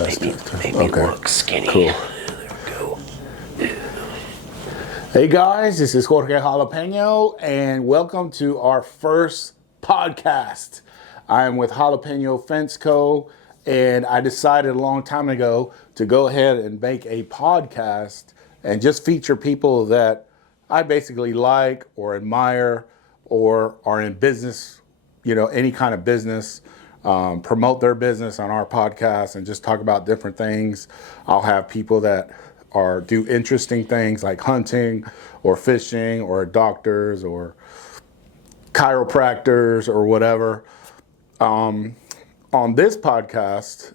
Make me look skinny. Cool. There we go. Hey guys, this is Jorge Jalapeno, and welcome to our first podcast. I am with Jalapeno Fence Co., and I decided a long time ago to go ahead and make a podcast and just feature people that I basically like or admire or are in business, any kind of business, promote their business on our podcast and just talk about different things. I'll have people that do interesting things like hunting or fishing or doctors or chiropractors or whatever. On this podcast,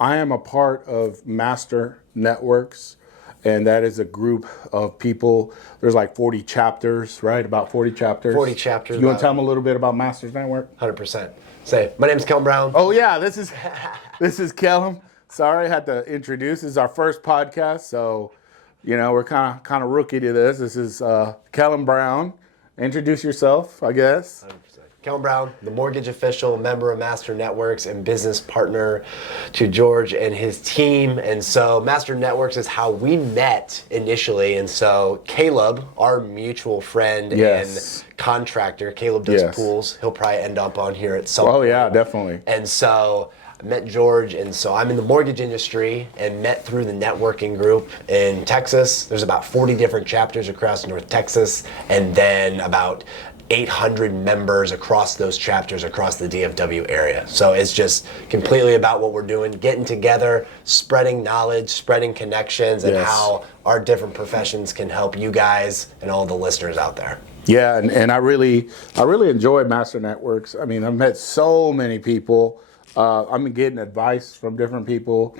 I am a part of Master Networks, and that is a group of people. There's like 40 chapters, right? About 40 chapters. 40 chapters. You want to tell them a little bit about Masters Network? 100%. Say, my name's Kelham Brown. Oh yeah, this is Kelham. Sorry, I had to introduce. This is our first podcast, so we're kind of rookie to this. This is Kelham Brown. Introduce yourself, I guess. 100%. Kelham Brown, the mortgage official, member of Master Networks, and business partner to George and his team. And so Master Networks is how we met initially. And so Caleb, our mutual friend and contractor, Caleb does pools. He'll probably end up on here at some point. Oh yeah, definitely. And so I met George, and so I'm in the mortgage industry and met through the networking group in Texas. There's about 40 different chapters across North Texas, and then about 800 members across those chapters across the DFW area. So it's just completely about what we're doing, getting together, spreading knowledge, spreading connections, and how our different professions can help you guys and all the listeners out there. Yeah, and I really enjoy Master Networks. I mean, I've met so many people. I'm getting advice from different people.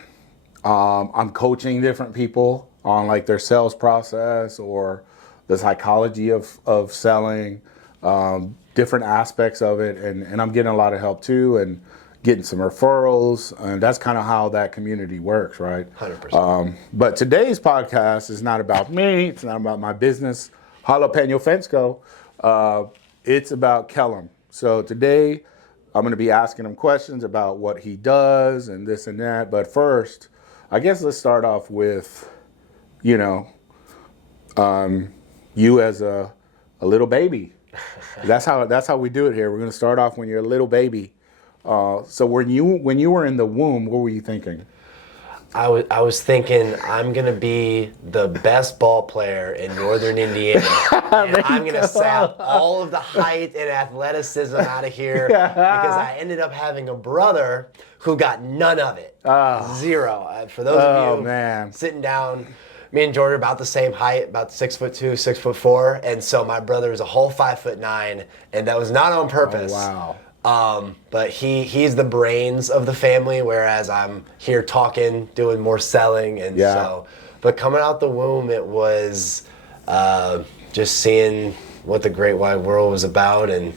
I'm coaching different people on like their sales process or the psychology of selling. Different aspects of it, and I'm getting a lot of help too, and getting some referrals, and that's kind of how that community works, right? 100%. But today's podcast is not about me. It's not about my business, Jalapeno Fence Co. It's about Kelham. So today, I'm going to be asking him questions about what he does and this and that. But first, I guess let's start off with, you as a little baby. That's how we do it here. We're going to start off when you're a little baby. So when you were in the womb, what were you thinking? I was thinking I'm going to be the best ball player in Northern Indiana. And I'm going to sap all of the height and athleticism out of here because I ended up having a brother who got none of it. Zero. For those of you sitting down, me and Jordan are about the same height, about 6'2", 6'4", and so my brother is a whole 5'9", and that was not on purpose. Oh, wow. But he's the brains of the family, whereas I'm here talking, doing more selling, and so. But coming out the womb, it was just seeing what the Great Wide World was about, and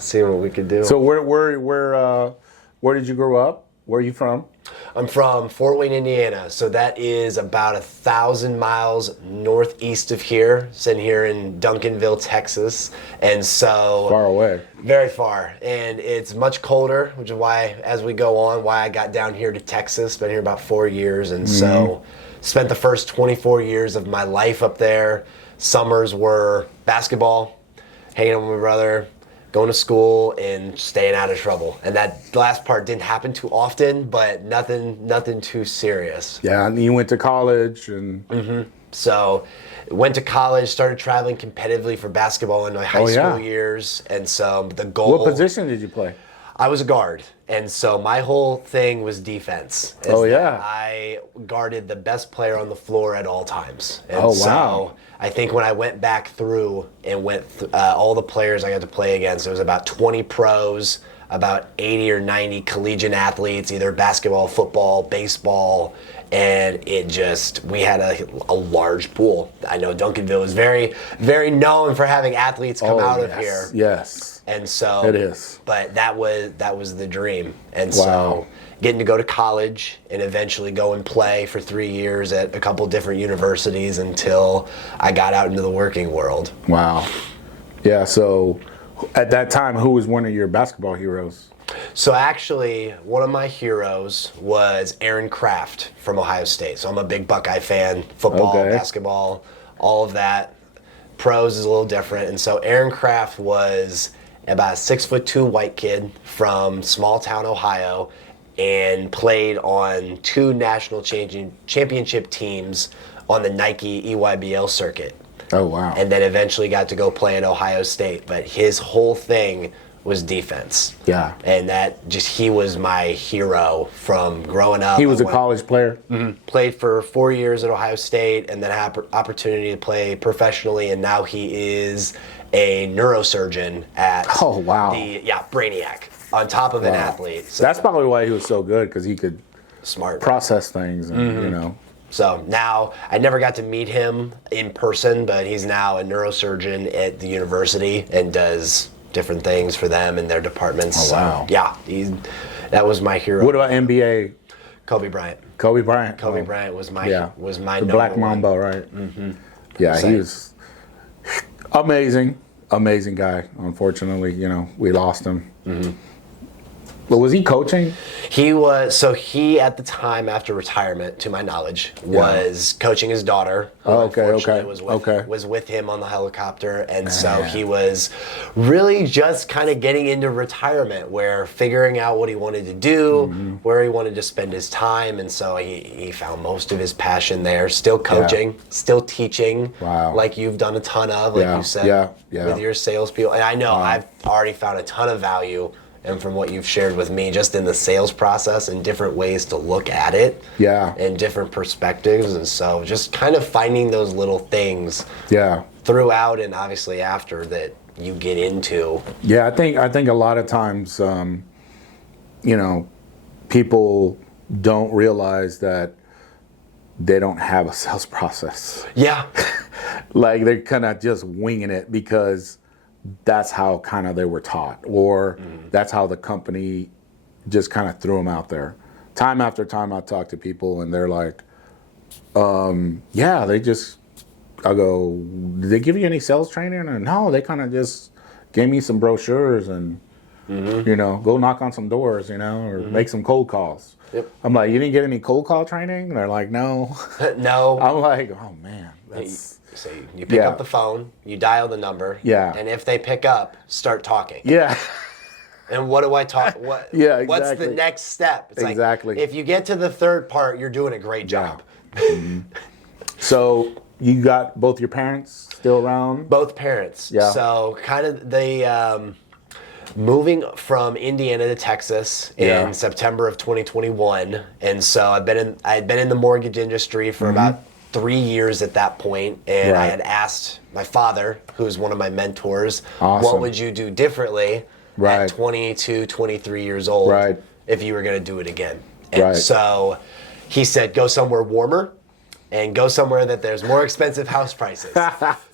seeing what we could do. So where did you grow up? Where are you from? I'm from Fort Wayne, Indiana, so that is about 1,000 miles northeast of here, sitting here in Duncanville, Texas, and so far away. Very far, and it's much colder, which is why, as we go on, why I got down here to Texas. Been here about 4 years, and so spent the first 24 years of my life up there. Summers were basketball, hanging out with my brother, going to school, and staying out of trouble. And that last part didn't happen too often, but nothing too serious. Yeah, and you went to college and... So went to college, started traveling competitively for basketball in my high school years. And so the goal... What position did you play? I was a guard. And so my whole thing was defense. I guarded the best player on the floor at all times. And so I think when I went back through and went all the players I got to play against, there was about 20 pros, about 80 or 90 collegiate athletes, either basketball, football, baseball, and we had a large pool. I know Duncanville is very, very known for having athletes come out of here. Yes. And so it is. But that was the dream. And so getting to go to college and eventually go and play for 3 years at a couple different universities until I got out into the working world. Wow. Yeah, so at that time, who was one of your basketball heroes? So actually, one of my heroes was Aaron Kraft from Ohio State. So I'm a big Buckeye fan, football, basketball, all of that. Pros is a little different. And so Aaron Kraft was about a 6'2" white kid from small town Ohio and played on 2 national championship teams on the Nike EYBL circuit. Oh, wow. And then eventually got to go play at Ohio State. But his whole thing was defense. Yeah. And he was my hero from growing up. He was a college player? Mm-hmm. Played for 4 years at Ohio State and then had opportunity to play professionally. And now he is a neurosurgeon at Brainiac, on top of an athlete. So that's probably why he was so good, because he could smart process things and, So now, I never got to meet him in person, but he's now a neurosurgeon at the university and does different things for them in their departments. Oh, wow. So, yeah, that was my hero. What about NBA? Kobe Bryant. Kobe Bryant was my the Black Mamba, right? Mm-hmm. Yeah, he was amazing guy. Unfortunately, we lost him. Mm-hmm. But was he coaching? He was. So he, at the time after retirement, to my knowledge, was coaching his daughter. Who was with him on the helicopter, and so he was really just kind of getting into retirement, where figuring out what he wanted to do, where he wanted to spend his time, and so he found most of his passion there. Still coaching, still teaching, like you've done a ton of, like you said, with your salespeople. And I know I've already found a ton of value. And from what you've shared with me, just in the sales process and different ways to look at it, and different perspectives, and so just kind of finding those little things, throughout and obviously after that you get into. Yeah, I think a lot of times, people don't realize that they don't have a sales process. Yeah, like they're kind of just winging it because that's how kind of they were taught, or that's how the company just kind of threw them out there. Time after time I talk to people and they're like, I go, did they give you any sales training? And no, they kind of just gave me some brochures and, go knock on some doors, or make some cold calls. Yep. I'm like, you didn't get any cold call training? And they're like, no. No. I'm like, oh man, that's... So you pick up the phone, you dial the number, and if they pick up, start talking. Yeah. And what do I talk? What? Exactly. What's the next step? It's exactly. Like, if you get to the third part, you're doing a great job. So you got both your parents still around? Both parents. Yeah. So kind of the moving from Indiana to Texas in September of 2021, and so I had been in the mortgage industry for about 3 years at that point, and I had asked my father, who's one of my mentors, what would you do differently at 22, 23 years old if you were going to do it again? And so he said, go somewhere warmer and go somewhere that there's more expensive house prices.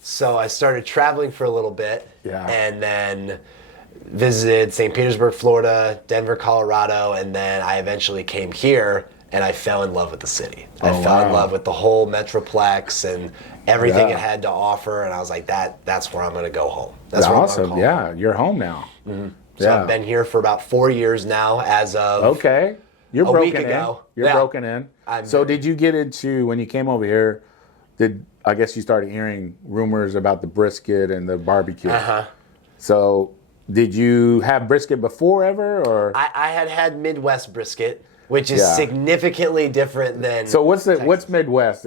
So I started traveling for a little bit, and then visited St. Petersburg, Florida, Denver, Colorado, and then I eventually came here. And I fell in love with the city. I fell in love with the whole Metroplex and everything it had to offer. And I was like, that's where I'm going to go home. That's awesome. Yeah, you're home now. Mm-hmm. So I've been here for about 4 years now as of You're a broken week in. ago. You're broken in. So did you get into, when you came over here, I guess you started hearing rumors about the brisket and the barbecue. So did you have brisket before ever? Or I had Midwest brisket, which is significantly different than. So what's Midwest? Midwest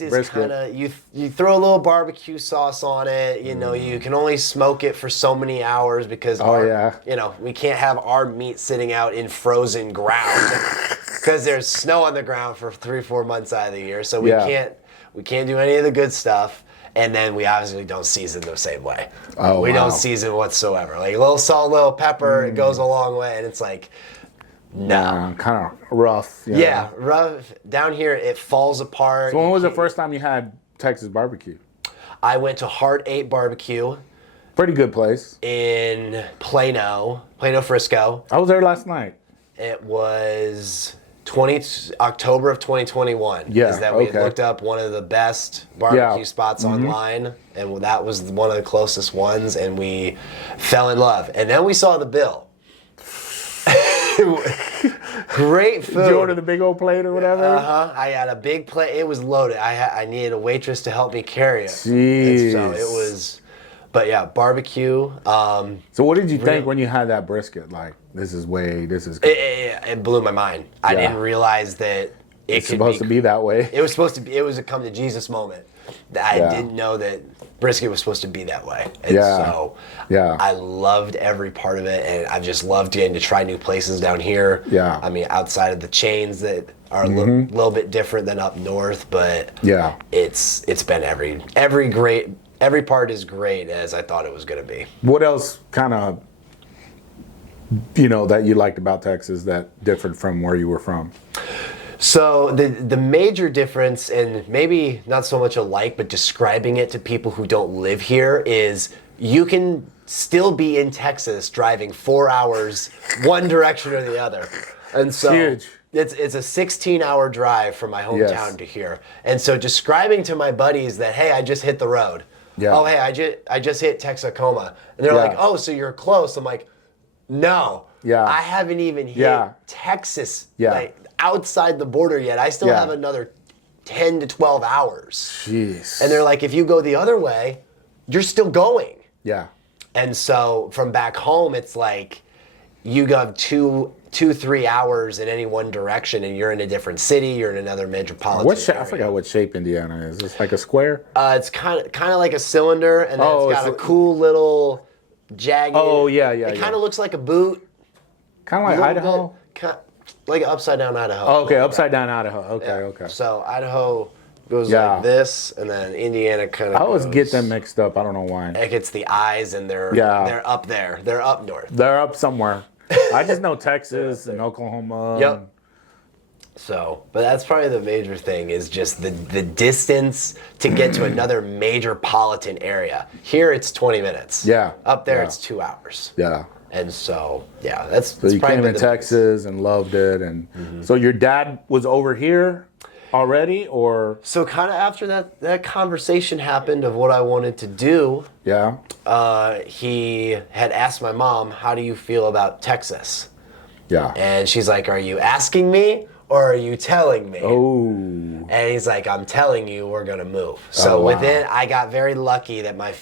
is kind of you throw a little barbecue sauce on it. You can only smoke it for so many hours because we can't have our meat sitting out in frozen ground because there's snow on the ground for 3-4 months out of the year. So we can't do any of the good stuff. And then we obviously don't season the same way. We don't season whatsoever. Like a little salt, a little pepper, it goes a long way. And it's like, no. Kind of rough. Yeah, rough. Down here, it falls apart. So when was the first time you had Texas barbecue? I went to Heart 8 Barbecue. Pretty good place. In Plano, Frisco. I was there last night. It was October of 2021. Yeah, is that we had looked up one of the best barbecue spots online, and that was one of the closest ones, and we fell in love. And then we saw the bill. Great food. Did you order the big old plate or whatever? I had a big plate. It was loaded. I needed a waitress to help me carry it. Jeez. And so it was, but yeah, barbecue. So what did you think when you had that brisket? Like, this is good. It blew my mind. I didn't realize that it's supposed to be that way. It was supposed to be. It was a come to Jesus moment. I didn't know that brisket was supposed to be that way. And so I loved every part of it, and I've just loved getting to try new places down here. Yeah. I mean, outside of the chains that are a little bit different than up north, but it's been every part is great as I thought it was going to be. What else kind of, that you liked about Texas that differed from where you were from? So the major difference, and maybe not so much alike, but describing it to people who don't live here, is you can still be in Texas driving 4 hours one direction or the other. And so huge. It's a 16-hour drive from my hometown to here. And so describing to my buddies that, hey, I just hit the road. Yeah. Oh, hey, I just hit Texarkoma. And they're like, oh, so you're close. I'm like, no. Yeah. I haven't even hit Texas. Like, outside the border yet. I still have another 10 to 12 hours. Jeez. And they're like, if you go the other way, you're still going. Yeah. And so from back home, it's like you got 3 hours in any one direction, and you're in a different city, you're in another metropolitan area. I forgot what shape Indiana is. It's like a square? It's kind of like a cylinder, and then it's got a cool little jagged. Oh, yeah. It kind of looks like a boot. Kind of like Idaho? Like an upside down Idaho. Oh, okay, upside down Idaho. Okay. So Idaho goes like this, and then Indiana kind of. I always get them mixed up. I don't know why. Like it's the eyes, and they're up there. They're up north. They're up somewhere. I just know Texas and Oklahoma. Yep. So, but that's probably the major thing is just the distance to get to another metropolitan area. Here it's 20 minutes. Yeah. Up there it's 2 hours. Yeah. And so, that's so you came to Texas and loved it, and so your dad was over here already, or so kind of after that conversation happened of what I wanted to do. Yeah. He had asked my mom, "How do you feel about Texas?" Yeah. And she's like, "Are you asking me or are you telling me?" Oh. And he's like, "I'm telling you, we're gonna move." So I got very lucky that my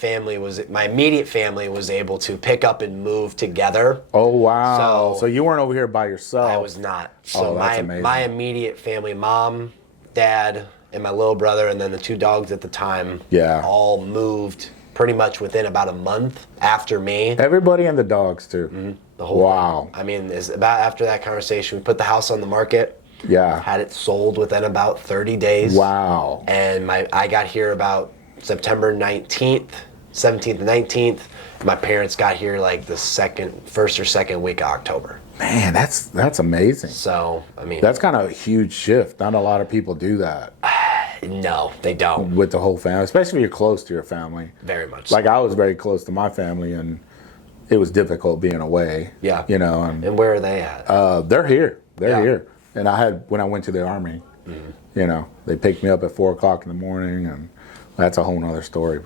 immediate family was able to pick up and move together. Oh wow! So you weren't over here by yourself. I was not. So that's amazing. My immediate family, mom, dad, and my little brother, and then the 2 dogs at the time, all moved pretty much within about a month after me. Everybody and the dogs too. The whole thing. I mean, it's about after that conversation, we put the house on the market. Yeah. Had it sold within about 30 days. Wow. And I got here about September 19th, 17th and 19th. My parents got here like the first or second week of October. Man, that's amazing. So, I mean, that's kind of a huge shift. Not a lot of people do that. No, they don't. With the whole family, especially if you're close to your family. Very much. Like I was very close to my family, and it was difficult being away. Yeah. And where are they at? They're here. They're here. And when I went to the Army, they picked me up at 4 o'clock in the morning, and that's a whole nother story.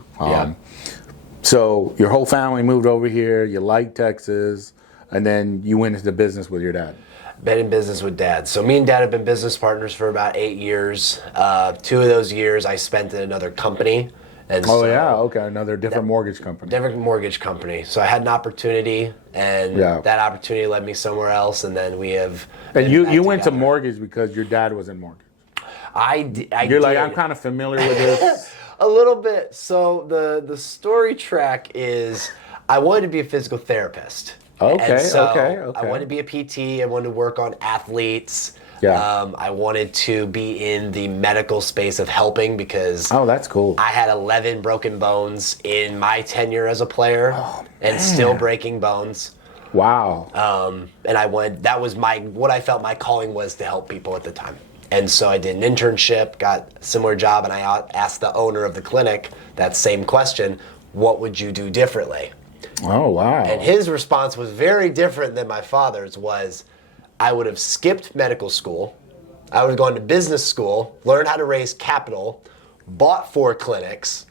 So your whole family moved over here, you liked Texas, and then you went into business with your dad. Been in business with Dad. So me and Dad have been business partners for about 8 years. 2 of those years I spent in another company. And another different mortgage company. Different mortgage company. So I had an opportunity, and that opportunity led me somewhere else, and then we have. And you went to mortgage because your dad was in mortgage. You're like, I'm kind of familiar with this. A little bit. So the story track is I wanted to be a physical therapist. Okay. I wanted to be a PT. I wanted to work on athletes. Yeah. I wanted to be in the medical space of helping because that's cool. I had 11 broken bones in my tenure as a player and still breaking bones. Wow. And that was what I felt my calling was to help people at the time. And so I did an internship, got a similar job, and I asked the owner of the clinic that same question, what would you do differently? Oh, wow. And his response was very different than my father's was, I would have skipped medical school, I would have gone to business school, learned how to raise capital, bought 4 clinics,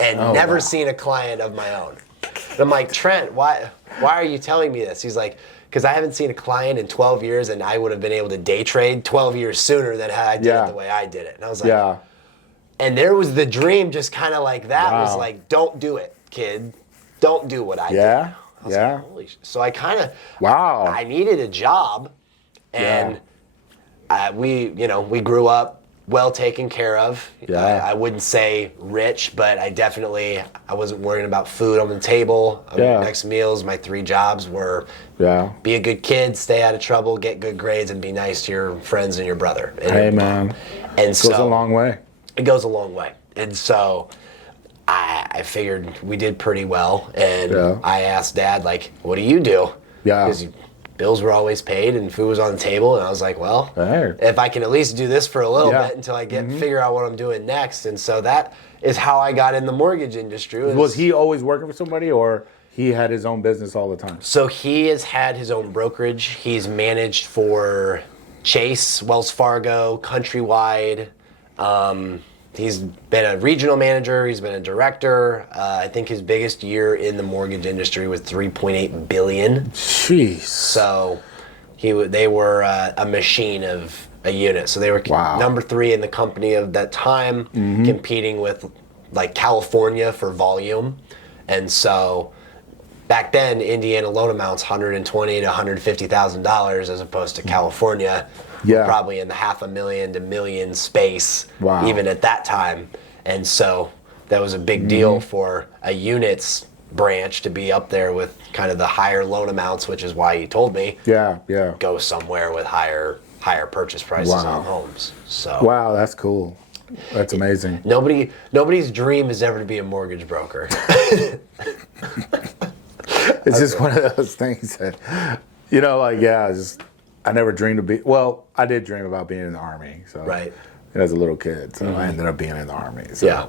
and never seen a client of my own. And I'm like, Trent, why are you telling me this? He's like, because I haven't seen a client in 12 years, and I would have been able to day trade 12 years sooner than how I did it the way I did it. And I was like, and there was the dream just kind of like that. Was like, don't do it, kid. Don't do what I did. I was like, holy shit. So I kind of, I needed a job, and we grew up well taken care of. I wouldn't say rich, but I wasn't worrying about food on the table. Next meals, my 3 jobs were be a good kid, stay out of trouble, get good grades, and be nice to your friends and your brother. And man. And it goes a long way. It goes a long way. And so I figured we did pretty well. And I asked Dad, like, what do you do? Because bills were always paid and food was on the table. And I was like, well, if I can at least do this for a little bit until I figure out what I'm doing next. And so that is how I got in the mortgage industry. Was he always working for somebody, or he had his own business all the time? So he has had his own brokerage. He's managed for Chase, Wells Fargo, Countrywide. He's been a regional manager. He's been a director. I think his biggest year in the mortgage industry was $3.8 billion. Jeez. So they were a machine of a unit. So they were number 3 in the company of that time, competing with like California for volume. And so back then, Indiana loan amounts $120,000 to $150,000 as opposed to California. Probably in the $500,000 to $1 million space, even at that time. And so that was a big deal for a units branch to be up there with kind of the higher loan amounts, which is why he told me, go somewhere with higher purchase prices on homes. So that's cool. That's amazing. Nobody's dream is ever to be a mortgage broker. It's just one of those things that, I never dreamed of I did dream about being in the Army. So as a little kid, so I ended up being in the Army. So,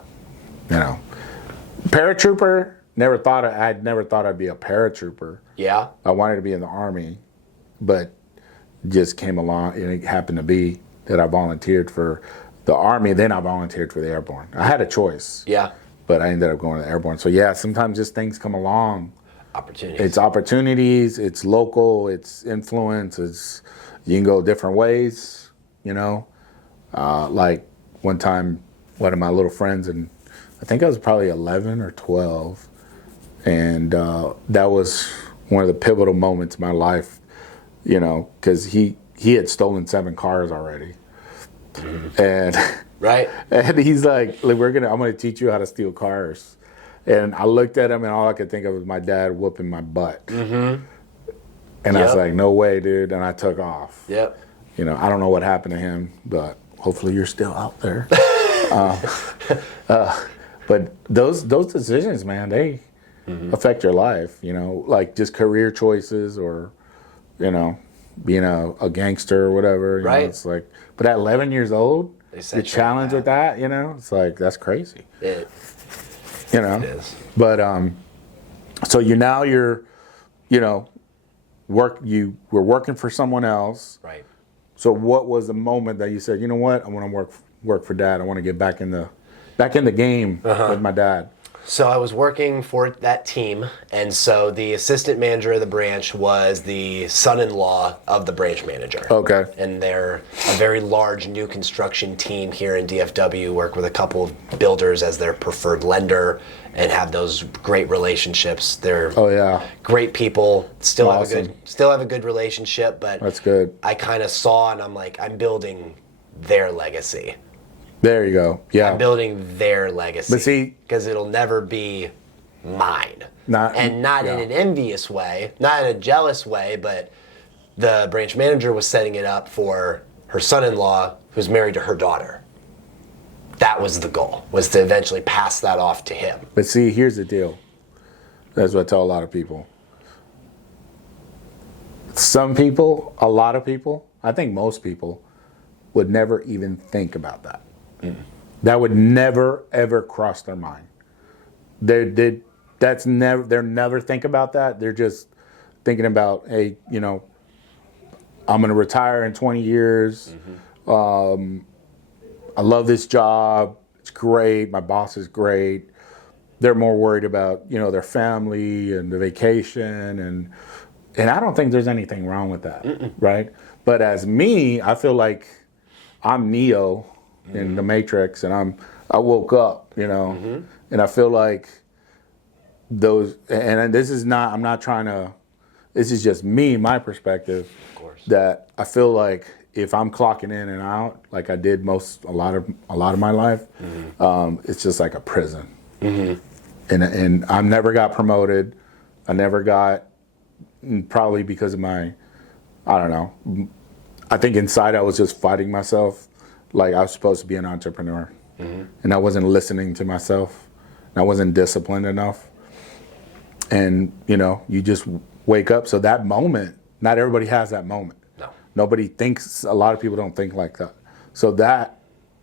paratrooper, I'd never thought I'd be a paratrooper. I wanted to be in the Army, but just came along, and it happened to be that I volunteered for the Army, then I volunteered for the Airborne. I had a choice. But I ended up going to the Airborne. So sometimes just things come along. It's opportunities, it's local, it's influence, you can go different ways, like one time, one of my little friends, and I think I was probably 11 or 12, and that was one of the pivotal moments in my life, because he had stolen 7 cars already. And and he's like, I'm gonna teach you how to steal cars. And I looked at him, and all I could think of was my dad whooping my butt. And I was like, no way, dude. And I took off. I don't know what happened to him, but hopefully you're still out there. But those decisions, man, they affect your life, like just career choices or, being a gangster or whatever. You know, it's like, but at 11 years old, you're challenged with that, it's like, that's crazy. It is. But so you're we're working for someone else. So what was the moment that you said, you know what, I want to work for Dad. I want to get back in the game with my dad. So I was working for that team, and so the assistant manager of the branch was the son-in-law of the branch manager. And they're a very large new construction team here in DFW, work with a couple of builders as their preferred lender and have those great relationships. They're great people, still have a good relationship, but that's good. I kind of saw, and I'm like, I'm building their legacy. There you go. I'm building their legacy. But see, because it'll never be mine. Not in an envious way, not in a jealous way, but the branch manager was setting it up for her son-in-law who's married to her daughter. That was the goal, was to eventually pass that off to him. But see, here's the deal. That's what I tell a lot of people. Some people, a lot of people, I think most people, would never even think about that. That would never ever cross their mind. They're never think about that. They're just thinking about, hey, I'm going to retire in 20 years. I love this job. It's great. My boss is great. They're more worried about, their family and the vacation. And I don't think there's anything wrong with that, right? But as me, I feel like I'm Neo in the Matrix, and I woke up, and I feel like those, and this is not, I'm not trying to, this is just me, my perspective, of course, that I feel like if I'm clocking in and out, like I did a lot of my life, it's just like a prison. And I never got promoted. I never got, probably because of my, I don't know, I think inside I was just fighting myself. Like I was supposed to be an entrepreneur, and I wasn't listening to myself, and I wasn't disciplined enough. And you just wake up. So that moment, not everybody has that moment. No. Nobody thinks. A lot of people don't think like that. So that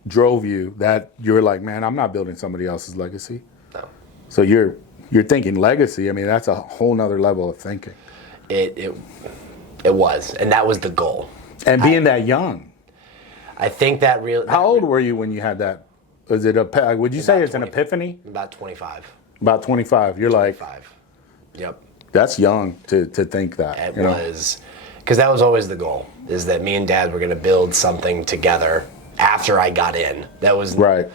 drove you. That you're like, man, I'm not building somebody else's legacy. No. So you're thinking legacy. I mean, that's a whole nother level of thinking. It was, and that was the goal. And being that young. I think that real. How old were you when you had that? Was it would you say it's an epiphany? About 25. About 25. You're 25. like, Yep. That's young to think that. It was, because that was always the goal, is that me and Dad were going to build something together after I got in. That was right.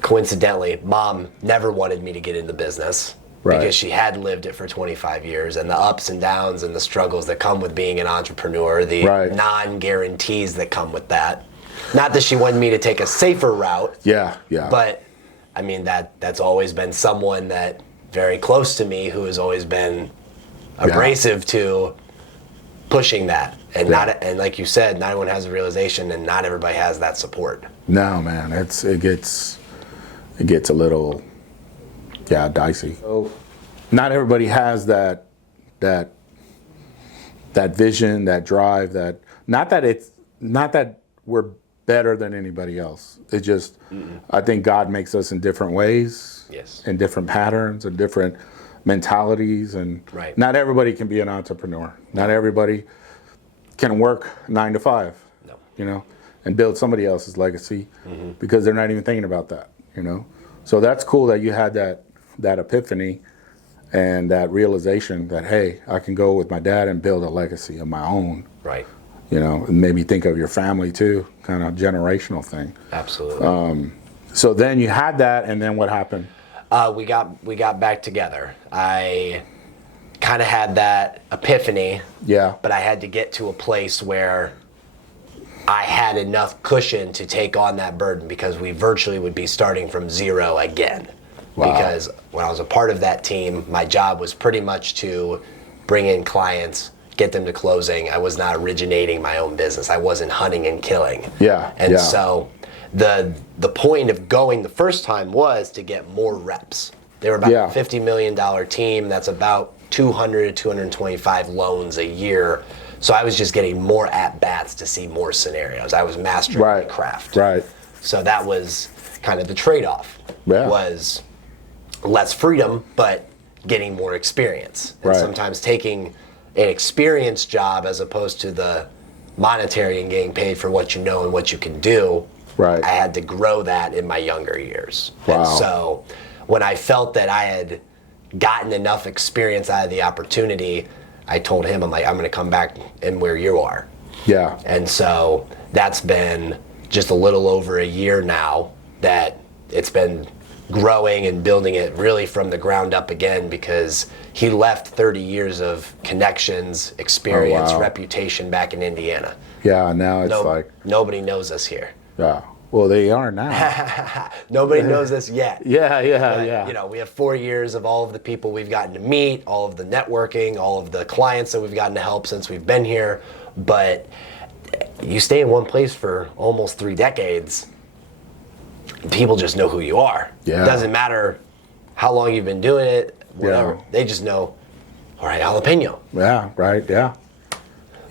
Coincidentally, Mom never wanted me to get into business. Right. Because she had lived it for 25 years, and the ups and downs and the struggles that come with being an entrepreneur, the non-guarantees that come with that. Not that she wanted me to take a safer route. Yeah. But, I mean, that's always been someone that very close to me who has always been abrasive to pushing that. And and like you said, not everyone has a realization, and not everybody has that support. No, man, it gets a little dicey. So not everybody has that vision, that drive, not that we're better than anybody else. It just I think God makes us in different ways, in different patterns and different mentalities, and not everybody can be an entrepreneur. Not everybody can work 9 to 5. No. And build somebody else's legacy because they're not even thinking about that. So that's cool that you had that epiphany and that realization that, hey, I can go with my dad and build a legacy of my own. Right. And maybe think of your family too, kind of generational thing. Absolutely. So then you had that, and then what happened? We got back together. I kind of had that epiphany. Yeah. But I had to get to a place where I had enough cushion to take on that burden, because we virtually would be starting from zero again. Wow. Because when I was a part of that team, my job was pretty much to bring in clients, get them to closing. I was not originating my own business. I wasn't hunting and killing. Yeah. And so the point of going the first time was to get more reps. They were about a $50 million team. That's about 200 to 225 loans a year. So I was just getting more at-bats to see more scenarios. I was mastering my craft. Right. So that was kind of the trade-off. Yeah. Was less freedom, but getting more experience. And sometimes taking an experience job as opposed to the monetary and getting paid for what you know and what you can do. Right. I had to grow that in my younger years. Wow. And so when I felt that I had gotten enough experience out of the opportunity, I told him, I'm going to come back and where you are. Yeah. And so that's been just a little over a year now that it's been growing and building it really from the ground up again, because he left 30 years of connections, experience, reputation back in Indiana. Yeah, now it's like nobody knows us here. Yeah. Well, they are now. Nobody knows us yet. Yeah. We have 4 years of all of the people we've gotten to meet, all of the networking, all of the clients that we've gotten to help since we've been here. But you stay in one place for almost 3 decades, people just know who you are. Yeah. It doesn't matter how long you've been doing it, whatever. Yeah. They just know, all right, Jalapeno. Yeah, right, yeah.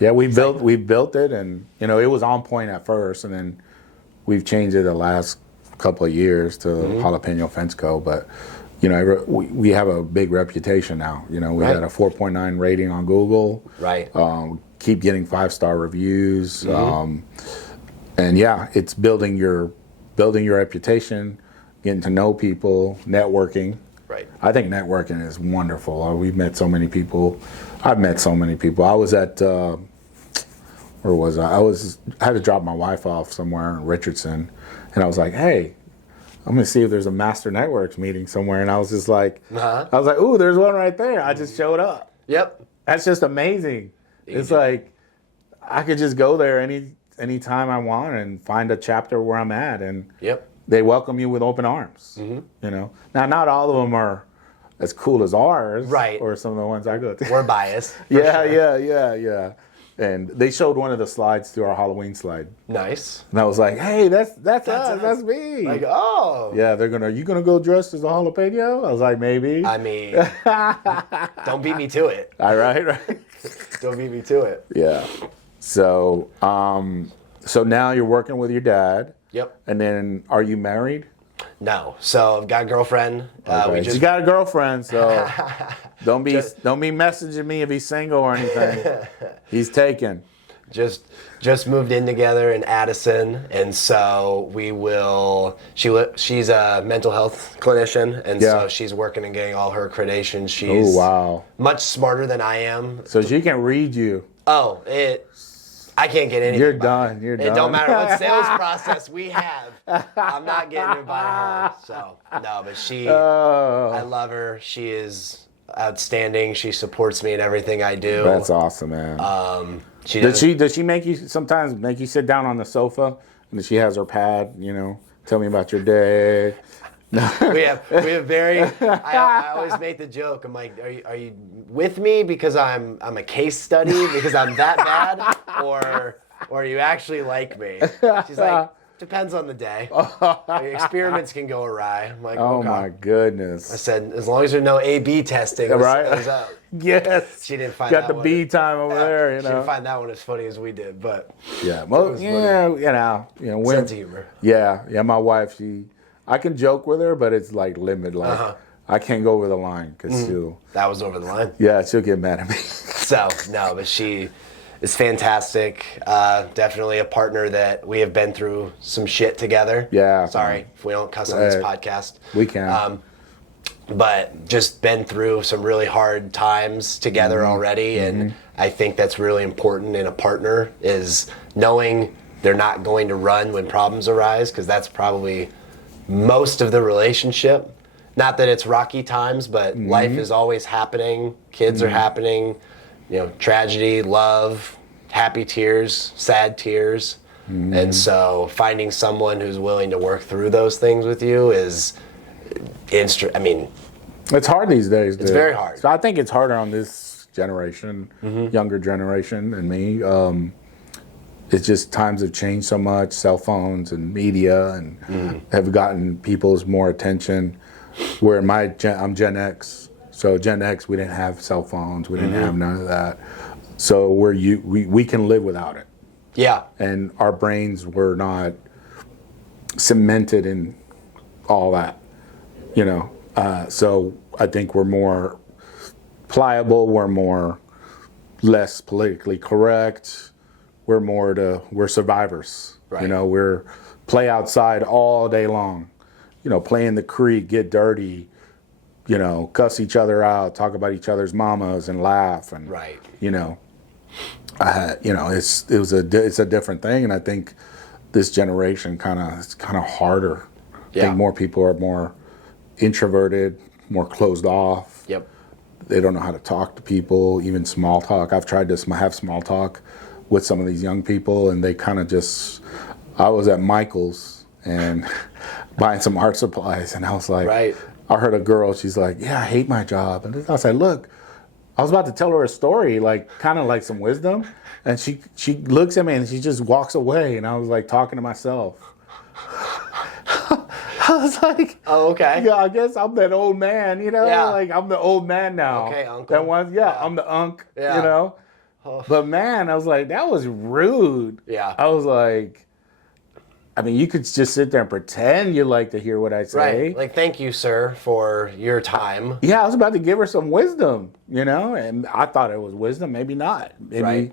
Yeah, we built it, and it was on point at first, and then we've changed it the last couple of years to Jalapeno Fence Co. But we have a big reputation now. We had a 4.9 rating on Google. Right. keep getting 5-star reviews. And yeah, it's building your reputation, getting to know people, networking. Right. I think networking is wonderful. We've met so many people. I've met so many people. I was at where was I? I had to drop my wife off somewhere in Richardson, and I was like, hey, I'm gonna see if there's a Master Networks meeting somewhere. And I was just like, I was like, ooh, there's one right there. I just showed up. Yep. That's just amazing. It's like I could just go there any time I want and find a chapter where I'm at, and they welcome you with open arms. You know, now not all of them are as cool as ours, right? Or some of the ones I go to. We're biased. Yeah. And they showed one of the slides to our Halloween slide. Nice. And I was like, hey, that's us. That's me. Like, oh. Yeah, you gonna go dressed as a jalapeno? I was like, maybe. I mean, don't beat me to it. All right. Don't beat me to it. Yeah. So, so now you're working with your dad. Yep. And then, are you married? No. So I've got a girlfriend. Okay. You got a girlfriend, so don't be messaging me if he's single or anything. He's taken. Just moved in together in Addison, and so we will. She's a mental health clinician, and so she's working and getting all her accreditations. She's much smarter than I am. So she can read you. Oh, I can't get anything. You're done. You're done. It don't matter what sales process we have. I'm not getting it by her. So no, but I love her. She is outstanding. She supports me in everything I do. That's awesome, man. Does she sometimes make you sit down on the sofa and she has her pad, tell me about your day? we have very. I always make the joke. I'm like, are you with me because I'm a case study because I'm that bad, or you actually like me? She's like, depends on the day. Experiments can go awry. I'm like, oh okay. My goodness. I said, as long as there's no A/B testing, right? Yes. She didn't find got that the B time over there. She didn't find that one as funny as we did, but yeah, well, sense of humor. Yeah. My wife, I can joke with her, but it's like limit. Like I can't go over the line because that was over the line. Yeah, she'll get mad at me. So no, but she is fantastic. Definitely a partner that we have been through some shit together. Yeah. Sorry if we don't cuss on this podcast. We can. But just been through some really hard times together already, and I think that's really important in a partner is knowing they're not going to run when problems arise, because that's probably most of the relationship. Not that it's rocky times, but life is always happening. Kids are happening, tragedy, love, happy tears, sad tears. And so finding someone who's willing to work through those things with you is, it's hard these days. It's very hard. So I think it's harder on this generation, younger generation than me. It's just times have changed so much, cell phones and media and have gotten people's more attention. Where I'm Gen X, so Gen X, we didn't have cell phones, we didn't have none of that. So we can live without it. Yeah. And our brains were not cemented in all that, So I think we're more pliable, we're less politically correct. We're survivors. Right. We're play outside all day long. Play in the creek, get dirty, cuss each other out, talk about each other's mamas and laugh and right. It's a different thing, and I think this generation it's kind of harder. Yeah. I think more people are more introverted, more closed off. Yep. They don't know how to talk to people, even small talk. I've tried to have small talk with some of these young people, and they kind of just. I was at Michael's and buying some art supplies, and I was like, right. I heard a girl, she's like, yeah, I hate my job. And I was like, look, I was about to tell her a story, kind of like some wisdom, and she looks at me and she just walks away, and I was like talking to myself. I was like, oh, okay. Yeah, I guess I'm that old man, Yeah. Like I'm the old man now. Okay, uncle. That one, I'm the unk, Yeah. But man, I was like, that was rude. Yeah. I was like, you could just sit there and pretend you like to hear what I say. Right. Like, thank you, sir, for your time. Yeah, I was about to give her some wisdom, and I thought it was wisdom, maybe not. Maybe right.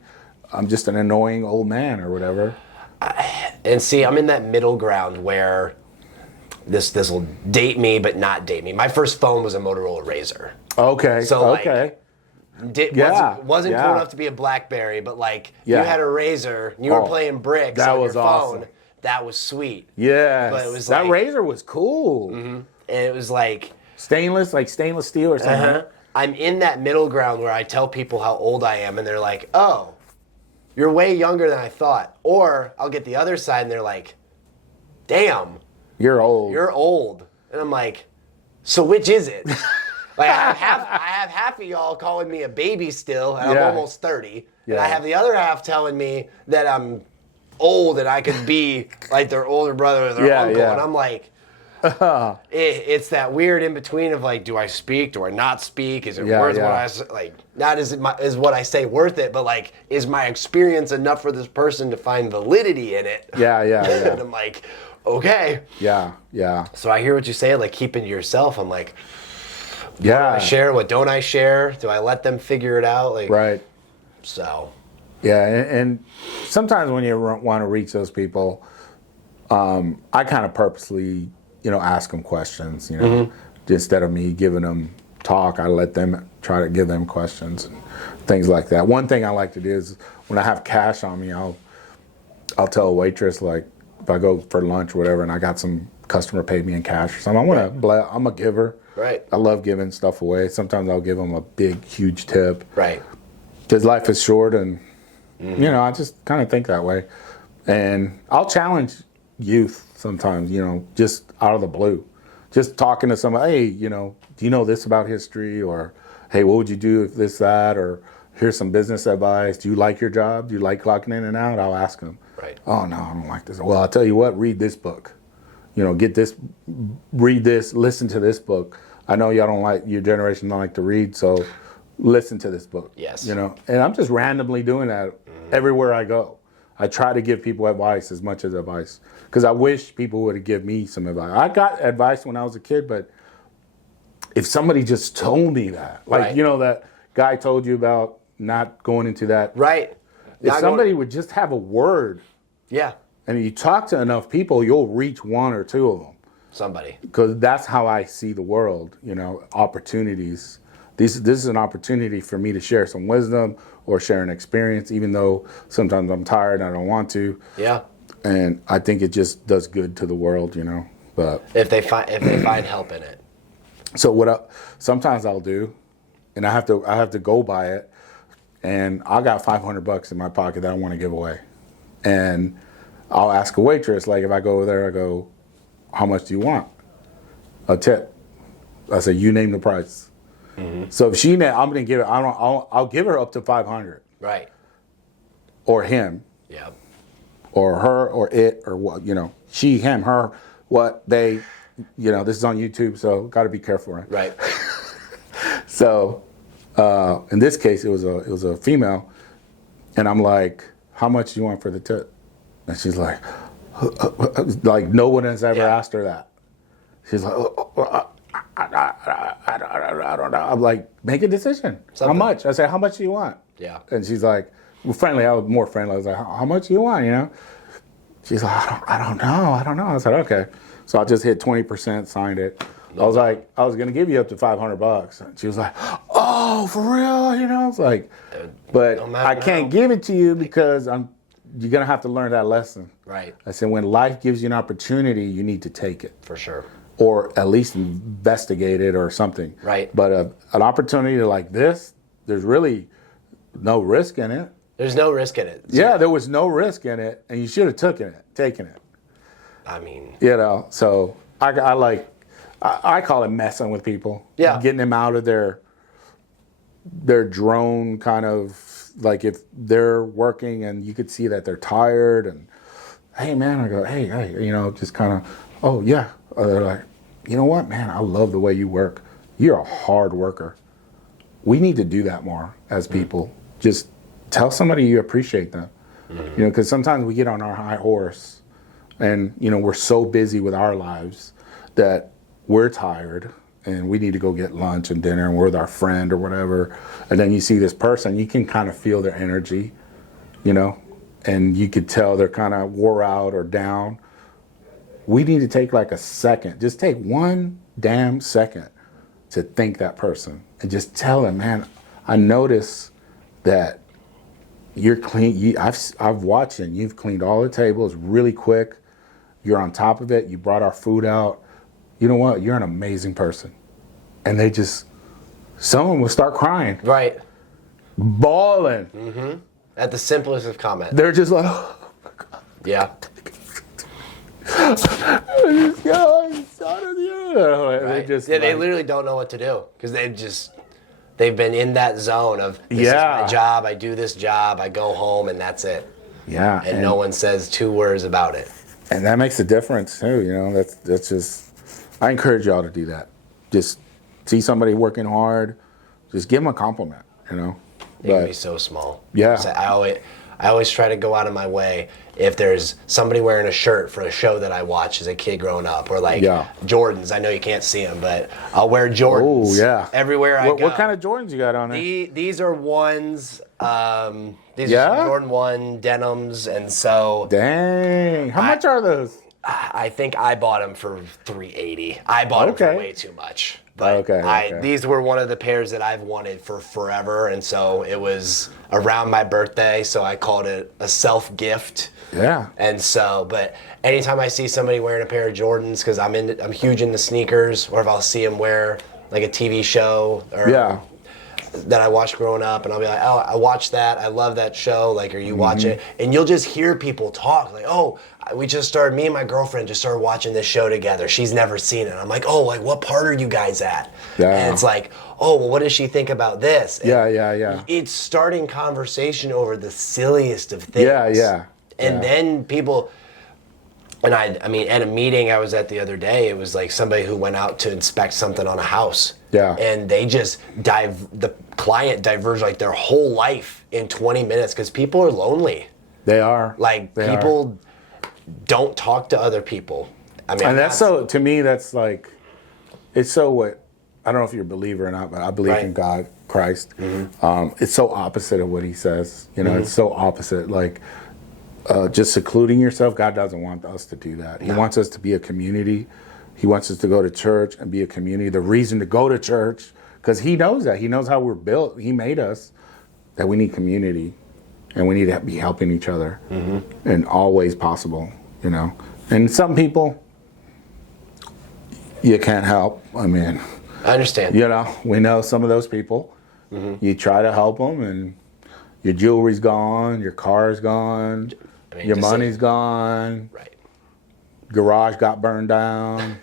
I'm just an annoying old man or whatever. And see, I'm in that middle ground where this will date me, but not date me. My first phone was a Motorola Razr. Okay. So okay. Wasn't cool enough to be a BlackBerry, but like you had a Razr, and you were playing bricks on your phone. Awesome. That was sweet. Yeah. But it was that like, Razr was cool. Mm-hmm. And it was like stainless steel or something. Uh-huh. I'm in that middle ground where I tell people how old I am, and they're like, "Oh, you're way younger than I thought." Or I'll get the other side, and they're like, "Damn, you're old. You're old." And I'm like, "So which is it?" Like I have half of y'all calling me a baby still, and I'm almost 30, and I have the other half telling me that I'm old and I could be like their older brother or their uncle, and I'm like. It's that weird in between of like, do I speak? Do I not speak? Is it worth what I like? Not is what I say worth it, but like, is my experience enough for this person to find validity in it? Yeah. And I'm like, okay. Yeah. So I hear what you say, like keeping to yourself. I'm like, what do I share? What don't I share? Do I let them figure it out? Like, right. So. Yeah, and sometimes when you want to reach those people, I kind of purposely. Ask them questions, instead of me giving them talk, I let them try to give them questions and things like that. One thing I like to do is when I have cash on me, I'll tell a waitress, like if I go for lunch or whatever and I got some customer paid me in cash or something, I'm a giver. Right. I love giving stuff away. Sometimes I'll give them a big, huge tip. Right. Because life is short and, I just kind of think that way. And I'll challenge youth sometimes, just out of the blue, just talking to somebody, hey, do you know this about history? Or, hey, what would you do if this, that? Or here's some business advice. Do you like your job? Do you like clocking in and out? I'll ask them. Right. Oh, no, I don't like this. Well, I'll tell you what, read this book. Get this, read this, listen to this book. I know y'all don't like, your generation don't like to read, so listen to this book. Yes. And I'm just randomly doing that everywhere I go. I try to give people advice as much as advice because I wish people would give me some advice. I got advice when I was a kid, but if somebody just told me that, like, that guy told you about not going into that. Right. If somebody would just have a word. Yeah. And you talk to enough people, you'll reach one or two of them. Somebody. Because that's how I see the world, opportunities. This is an opportunity for me to share some wisdom or share an experience, even though sometimes I'm tired and I don't want to. Yeah. And I think it just does good to the world, But if they find help in it. So sometimes I'll do, and I have to go by it, and I got $500 in my pocket that I want to give away, and I'll ask a waitress, like if I go over there, I go, how much do you want? A tip. I say, you name the price. Mm-hmm. So if I'm gonna give it. I'll give her up to 500. Right. Or him. Yeah. Or her, or it, or what? She, him, her, what they. This is on YouTube, so got to be careful, right? Right. So, in this case, it was a female, and I'm like, how much do you want for the tip? And she's like no one has ever asked her that. She's like, I don't know. I'm like, make a decision. Something. How much? I say, how much do you want? Yeah. And she's like, friendly. I was more friendly. I was like, how much do you want? She's like, I don't know. I said, okay. So I just hit 20%, signed it. I was like, I was gonna give you up to $500. And she was like, oh, for real? I was like, but I can't give it to you because you're gonna have to learn that lesson. Right. I said, when life gives you an opportunity, you need to take it. For sure. Or at least investigate it or something. Right. But an opportunity like this, there's really no risk in it. There's no risk in it. Yeah, there was no risk in it, and you should have taken it. I mean. So I call it messing with people. Yeah. Getting them out of their drone kind of, like if they're working and you could see that they're tired and, hey man, I go, hey, just kind of, oh yeah. They're like, you know what, man, I love the way you work. You're a hard worker. We need to do that more as people. Just tell somebody you appreciate them. Because sometimes we get on our high horse and, we're so busy with our lives that we're tired and we need to go get lunch and dinner and we're with our friend or whatever. And then you see this person, you can kind of feel their energy. you know, and you could tell they're kind of wore out or down. We need to take like a second, just take one damn second to thank that person and just tell them, man, I notice that you're clean. I've watched it. You've cleaned all the tables really quick. You're on top of it. You brought our food out. You know what? You're an amazing person. And someone will start crying. Right. Bawling. Mm-hmm. At the simplest of comments. They're just like, oh my God. Yeah. They literally don't know what to do because they've been in that zone of this is my job, I do this job, I go home, and that's it. Yeah. And no one says 2 words about it. And that makes a difference too, you know. That's just, I encourage y'all to do that. Just see somebody working hard, just give them a compliment, you know. It can be so small. Yeah. I always try to go out of my way if there's somebody wearing a shirt for a show that I watched as a kid growing up, or like Jordans. I know you can't see them, but I'll wear Jordans. Oh yeah. Everywhere I go. What kind of Jordans you got on there? These are ones. These are Jordan 1 denims, and so. Dang. How much are those? I think I bought them for $380. I bought them for way too much. But these were one of the pairs that I've wanted for forever, and so it was around my birthday, so I called it a self-gift. Yeah. And so, but anytime I see somebody wearing a pair of Jordans, because I'm huge into sneakers, or if I'll see them wear like a TV show or that I watched growing up, and I'll be like, oh, I watched that, I love that show, like, are you watching it? And you'll just hear people talk, like, oh, me and my girlfriend just started watching this show together. She's never seen it. I'm like, oh, like, what part are you guys at? Yeah. And it's like, oh, well, what does she think about this? And yeah. It's starting conversation over the silliest of things. Yeah. And then people, and I mean, at a meeting I was at the other day, it was like somebody who went out to inspect something on a house. Yeah. And they just the client diverged like their whole life in 20 minutes because people are lonely. They are. Like, people don't talk to other people. I mean, and that's so, to me, that's like, it's so what, I don't know if you're a believer or not, but I believe in God, Christ. It's so opposite of what he says. You know, it's so opposite. Like, just secluding yourself, God doesn't want us to do that. He wants us to be a community. He wants us to go to church and be a community. The reason to go to church, because he knows that. He knows how we're built. He made us, that we need community. And we need to be helping each other in all ways possible, you know. And some people, you can't help. I mean, I understand. You know, we know some of those people. You try to help them, and your jewelry's gone, your car's gone, your money's gone. Right. Garage got burned down.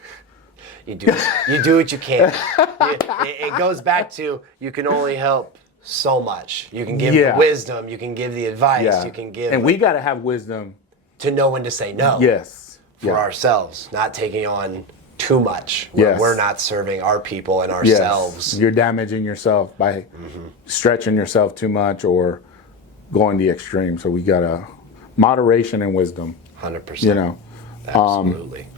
You do what you can. It goes back to, you can only help so much. You can give the wisdom, you can give the advice, you can give. And we got to have wisdom to know when to say no. Yes. For ourselves, not taking on too much. We're not serving our people and ourselves. Yes. You're damaging yourself by stretching yourself too much or going the extreme. So we got to moderation and wisdom. 100%. You know. Absolutely.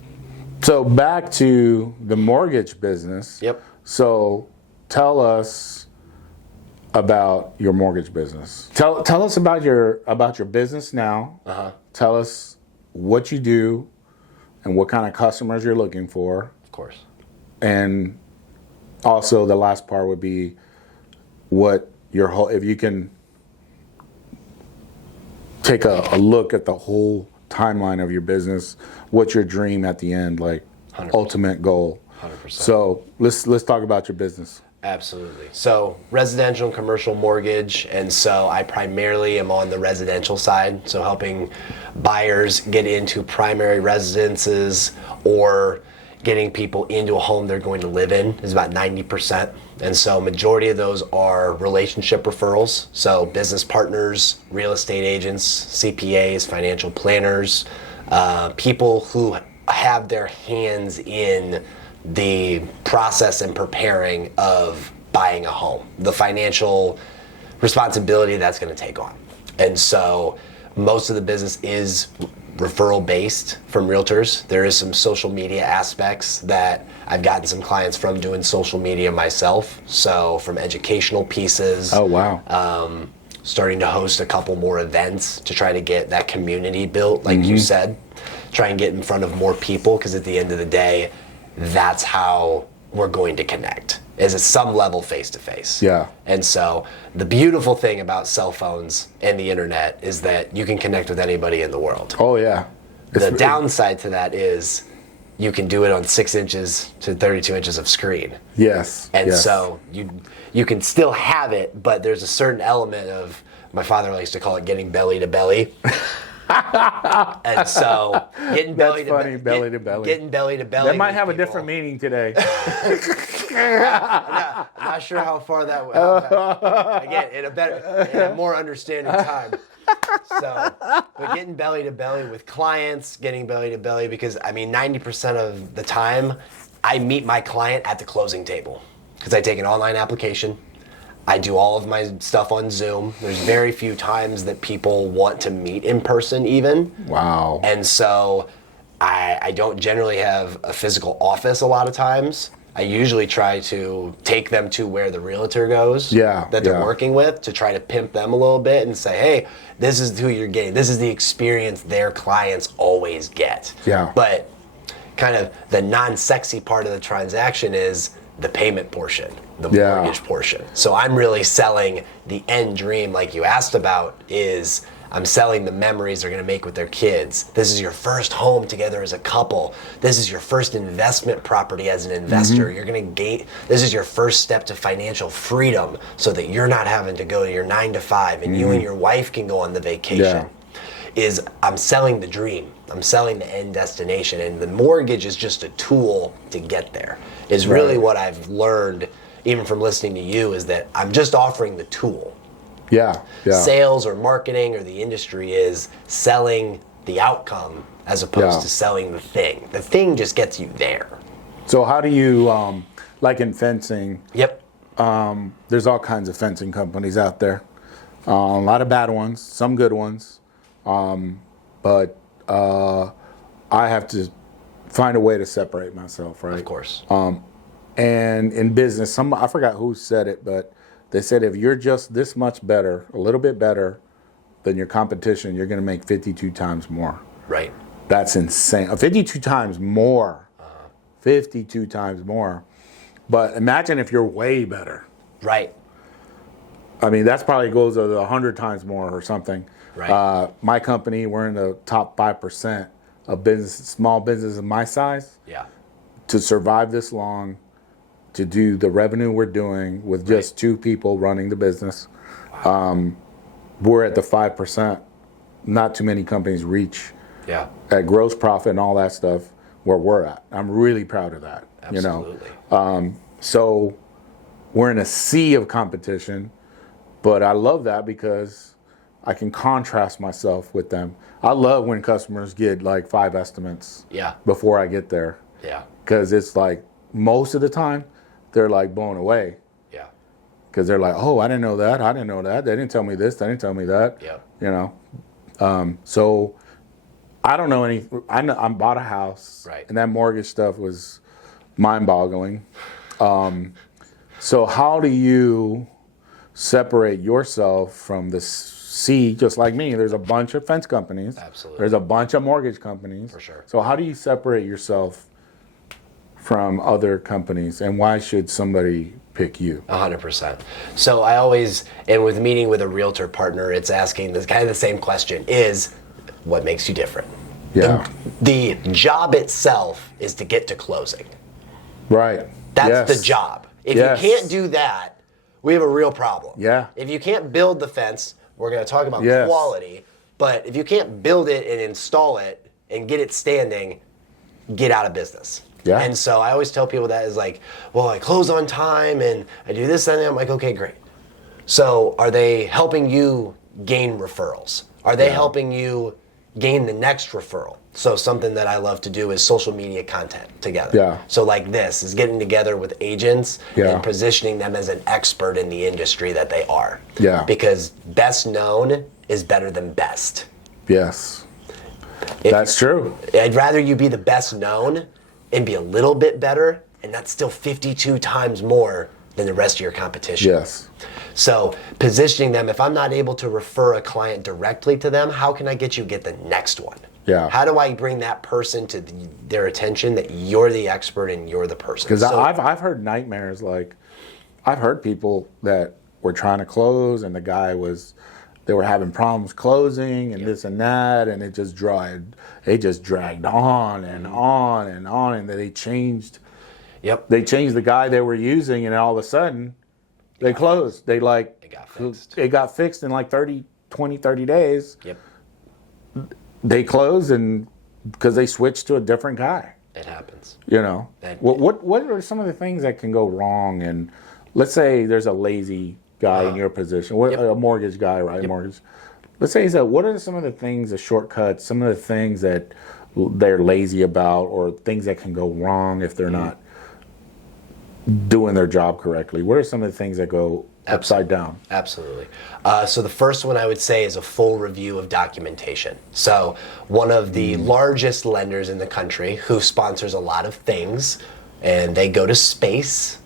So back to the mortgage business. Yep. So tell us about your mortgage business. Tell us about your business now. Tell us what you do and what kind of customers you're looking for. Of course. And also the last part would be what your whole, if you can take a look at the whole timeline of your business, what's your dream at the end, like 100%. Ultimate goal. 100%. So let's talk about your business. Absolutely. So residential and commercial mortgage, and so I primarily am on the residential side, so helping buyers get into primary residences or getting people into a home they're going to live in is about 90%. And so majority of those are relationship referrals, so business partners, real estate agents, CPAs, financial planners, people who have their hands in the process and preparing of buying a home, the financial responsibility that's going to take on. And so most of the business is referral based from realtors. There is some social media aspects that I've gotten some clients from doing social media myself. So from educational pieces. Oh, wow. starting to host a couple more events to try to get that community built, like you said, try and get in front of more people, because at the end of the day, that's how we're going to connect, is at some level face-to-face. Yeah. And so the beautiful thing about cell phones and the internet is that you can connect with anybody in the world. Oh, yeah. The downside to that is you can do it on 6 inches to 32 inches of screen. Yes. And yes. so you can still have it, but there's a certain element of, my father likes to call it getting belly to belly. And so getting belly to belly. Getting belly to belly. That might have a different meaning today. I'm not sure how far that went. Again, in a more understanding time. So, but getting belly to belly with clients, getting belly to belly, because 90% of the time I meet my client at the closing table, because I take an online application. I do all of my stuff on Zoom. There's very few times that people want to meet in person even. Wow. And so I don't generally have a physical office a lot of times. I usually try to take them to where the realtor goes that they're working with, to try to pimp them a little bit and say, hey, this is who you're getting. This is the experience their clients always get. Yeah. But kind of the non-sexy part of the transaction is the payment portion, the mortgage portion. So I'm really selling the end dream, like you asked about, is I'm selling the memories they're gonna make with their kids. This is your first home together as a couple. This is your first investment property as an investor. You're gonna this is your first step to financial freedom, so that you're not having to go to your 9 to 5 and you and your wife can go on the vacation. I'm selling the dream. I'm selling the end destination, and the mortgage is just a tool to get there. Is really what I've learned, even from listening to you, is that I'm just offering the tool. Yeah. Sales or marketing or the industry is selling the outcome as opposed to selling the thing. The thing just gets you there. So how do you, like in fencing? Yep. There's all kinds of fencing companies out there. A lot of bad ones, some good ones. But I have to find a way to separate myself, right? Of course. And in business, I forgot who said it, but they said if you're just this much better, a little bit better than your competition, you're going to make 52 times more. Right. That's insane. 52 times more. 52 times more. But imagine if you're way better. Right. That's probably goes to 100 times more or something. Right. My company, we're in the top 5% of small businesses of my size. Yeah. To survive this long, to do the revenue we're doing with just 2 people running the business, we're at the 5%. Not too many companies reach at gross profit and all that stuff where we're at. I'm really proud of that. Absolutely. So we're in a sea of competition, but I love that because I can contrast myself with them. I love when customers get like 5 estimates before I get there. Yeah. Because it's like most of the time they're like blown away. Yeah. Because they're like, oh, I didn't know that. I didn't know that. They didn't tell me this. They didn't tell me that. Yeah. So I don't know any. I bought a house. Right. And that mortgage stuff was mind-boggling. So how do you separate yourself from the sea? Just like me, there's a bunch of fence companies. Absolutely. There's a bunch of mortgage companies. For sure. So how do you separate yourself from other companies, and why should somebody pick you? 100%. So I always, and with meeting with a realtor partner, it's asking this kind of the same question: is what makes you different? Yeah. The job itself is to get to closing. Right. That's the job. If you can't do that, we have a real problem. Yeah. If you can't build the fence, we're going to talk about quality, but if you can't build it and install it and get it standing, get out of business. Yeah. And so I always tell people that is like, well, I close on time and I do this and that. I'm like, okay, great. So are they helping you gain referrals? Are they helping you gain the next referral? So something that I love to do is social media content together. Yeah. So like this is getting together with agents and positioning them as an expert in the industry that they are. Yeah. Because best known is better than best. Yes. That's true. I'd rather you be the best known and be a little bit better, and that's still 52 times more than the rest of your competition. Yes. So positioning them, if I'm not able to refer a client directly to them, how can I get the next one? Yeah. How do I bring that person to their attention that you're the expert and you're the person? Because I've heard nightmares. Like, I've heard people that were trying to close and they were having problems closing and this and that, and it just dragged on and on and on, and then they changed. Yep. They changed the guy they were using, and all of a sudden they closed. It got fixed. It got fixed in like 30 days. Yep. They closed, and because they switched to a different guy. It happens. You know, what are some of the things that can go wrong? And let's say there's a lazy guy in your position, a mortgage guy, right? Yep. Mortgage. Let's say what are some of the things, the shortcuts, some of the things that they're lazy about, or things that can go wrong if they're not doing their job correctly? What are some of the things that go upside down? Absolutely. So the first one I would say is a full review of documentation. So one of the largest lenders in the country who sponsors a lot of things, and they go to space,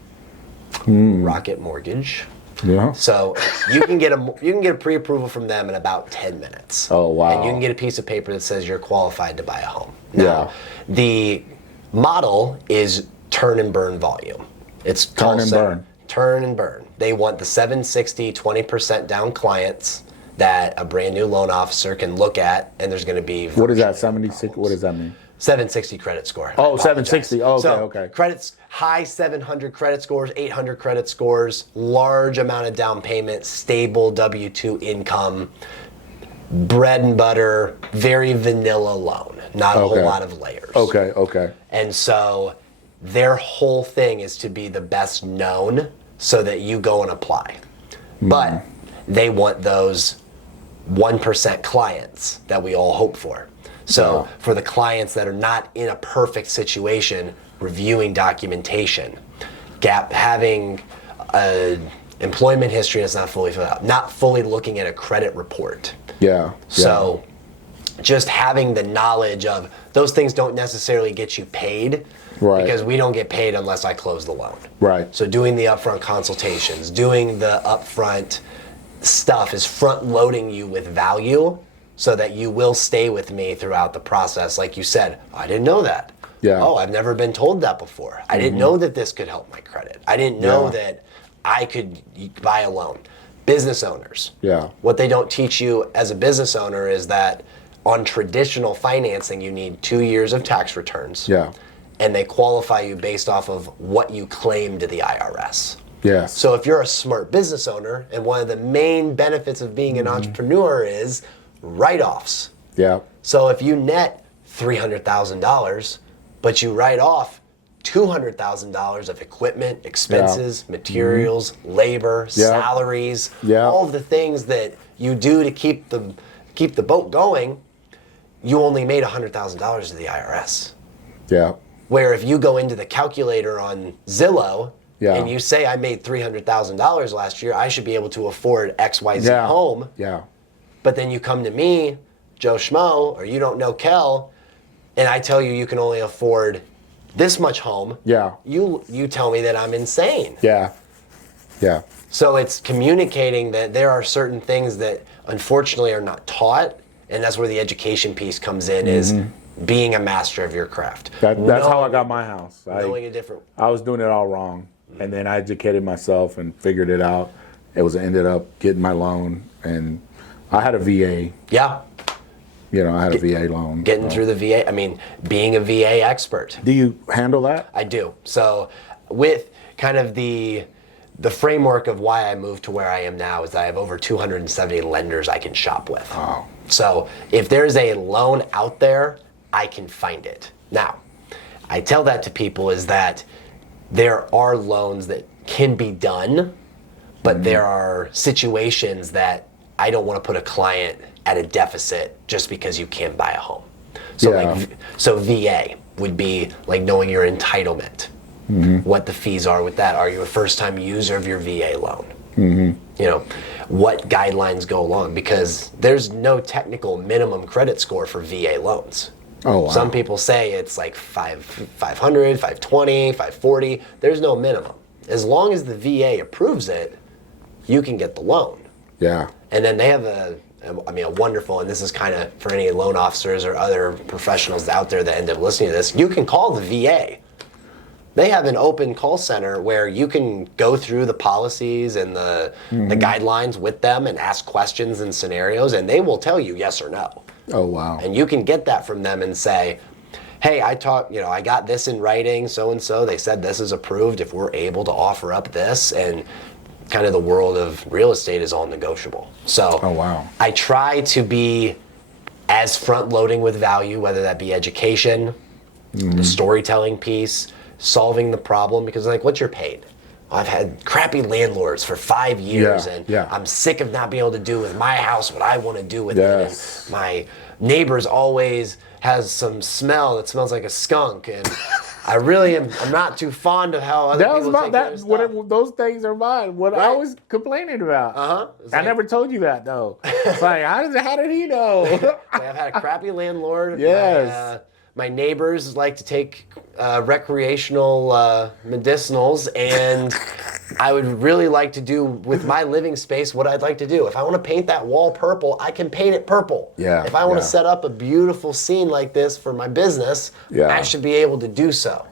Rocket Mortgage. Yeah. So you can get a pre-approval from them in about 10 minutes. Oh, wow. And you can get a piece of paper that says you're qualified to buy a home. Now, the model is turn and burn volume. It's turn and burn. Turn and burn. They want the 760, 20% down clients that a brand new loan officer can look at, and there's going to be... What is that, 76? What does that mean? 760 credit score. Oh, 760. Oh, okay, so, okay. Credits, high 700 credit scores, 800 credit scores, large amount of down payment, stable W-2 income, bread and butter, very vanilla loan. Not a whole lot of layers. Okay. And so their whole thing is to be the best known so that you go and apply. But they want those 1% clients that we all hope for. So for the clients that are not in a perfect situation, reviewing documentation, having employment history that's not fully filled out, not fully looking at a credit report. Yeah. So just having the knowledge of those things don't necessarily get you paid. Right. Because we don't get paid unless I close the loan. Right. So doing the upfront consultations, doing the upfront stuff is front loading you with value so that you will stay with me throughout the process. Like you said, I didn't know that. Yeah. Oh, I've never been told that before. I didn't know that this could help my credit. I didn't know that I could buy a loan. Business owners. Yeah. What they don't teach you as a business owner is that on traditional financing, you need 2 years of tax returns. Yeah. And they qualify you based off of what you claim to the IRS. Yes. So if you're a smart business owner, and one of the main benefits of being an entrepreneur is write-offs. Yeah. So if you net $300,000, but you write off $200,000 of equipment, expenses, materials, labor, salaries, all of the things that you do to keep the boat going, you only made $100,000 to the IRS. Yeah. Where if you go into the calculator on Zillow and you say I made $300,000 last year, I should be able to afford XYZ home. Yeah. But then you come to me, Joe Schmo, or you don't know Kel, and I tell you you can only afford this much home. Yeah. You tell me that I'm insane. Yeah. Yeah. So it's communicating that there are certain things that unfortunately are not taught, and that's where the education piece comes in, is being a master of your craft. That's how I got my house. I was doing it all wrong, and then I educated myself and figured it out. Ended up getting my loan, and I had a VA. Yeah. I had a VA loan. Getting through the VA, being a VA expert. Do you handle that? I do. So with kind of the framework of why I moved to where I am now is that I have over 270 lenders I can shop with. Oh. So if there's a loan out there, I can find it. Now, I tell that to people is that there are loans that can be done, but there are situations that I don't want to put a client at a deficit just because you can't buy a home. So so VA would be like knowing your entitlement, what the fees are with that. Are you a first-time user of your VA loan? What guidelines go along, because there's no technical minimum credit score for VA loans. Oh, wow. Some people say it's like 500, 520, 540. There's no minimum. as long as the VA approves it, you can get the loan. Yeah. And then they have a wonderful, and this is kind of for any loan officers or other professionals out there that end up listening to this, you can call the VA. They have an open call center where you can go through the policies and the guidelines with them and ask questions and scenarios, and they will tell you yes or no. Oh, wow. And you can get that from them and say, hey, I got this in writing, so-and-so, they said this is approved if we're able to offer up this, and kind of the world of real estate is all negotiable. So oh, wow. I try to be as front-loading with value, whether that be education, the storytelling piece, solving the problem, because like, what's your paid? I've had crappy landlords for 5 years, I'm sick of not being able to do with my house what I want to do with it. And my neighbors always has some smell that smells like a skunk, and I really am. I'm not too fond of how other people take care of stuff. Those things are mine. What I was complaining about. I never told you that though. It's like, how did he know? I've had a crappy landlord. Yes. My neighbors like to take recreational medicinals, and I would really like to do with my living space what I'd like to do. If I want to paint that wall purple, I can paint it purple. Yeah. If I want to set up a beautiful scene like this for my business, I should be able to do so.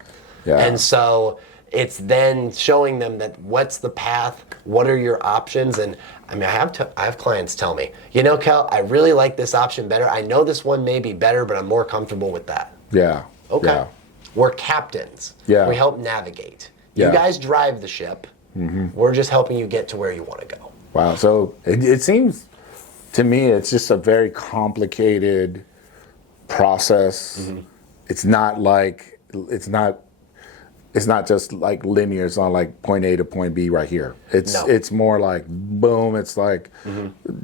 Yeah. And so it's then showing them that what's the path, what are your options, and I mean, I have clients tell me, you know, Kel, I really like this option better. I know this one may be better, but I'm more comfortable with that. Yeah. Okay. Yeah. We're captains. Yeah. We help navigate. Yeah. You guys drive the ship. We're just helping you get to where you want to go. Wow. So it seems to me it's just a very complicated process. It's not just like linear. It's not like point A to point B right here. It's more like boom. It's like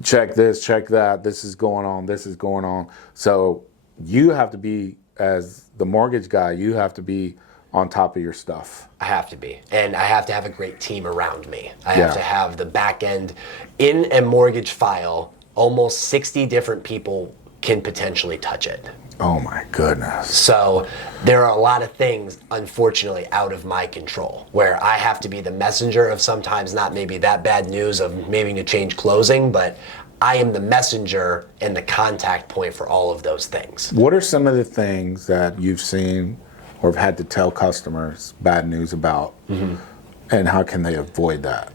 check this, check that. This is going on. This is going on. So you have to be, as the mortgage guy, you have to be on top of your stuff. I have to be. And I have to have a great team around me. I have to have the back end. In a mortgage file, almost 60 different people can potentially touch it. Oh my goodness. So there are a lot of things, unfortunately, out of my control, where I have to be the messenger of sometimes not maybe that bad news of maybe to change closing, but I am the messenger and the contact point for all of those things. What are some of the things that you've seen or have had to tell customers bad news about, and how can they avoid that?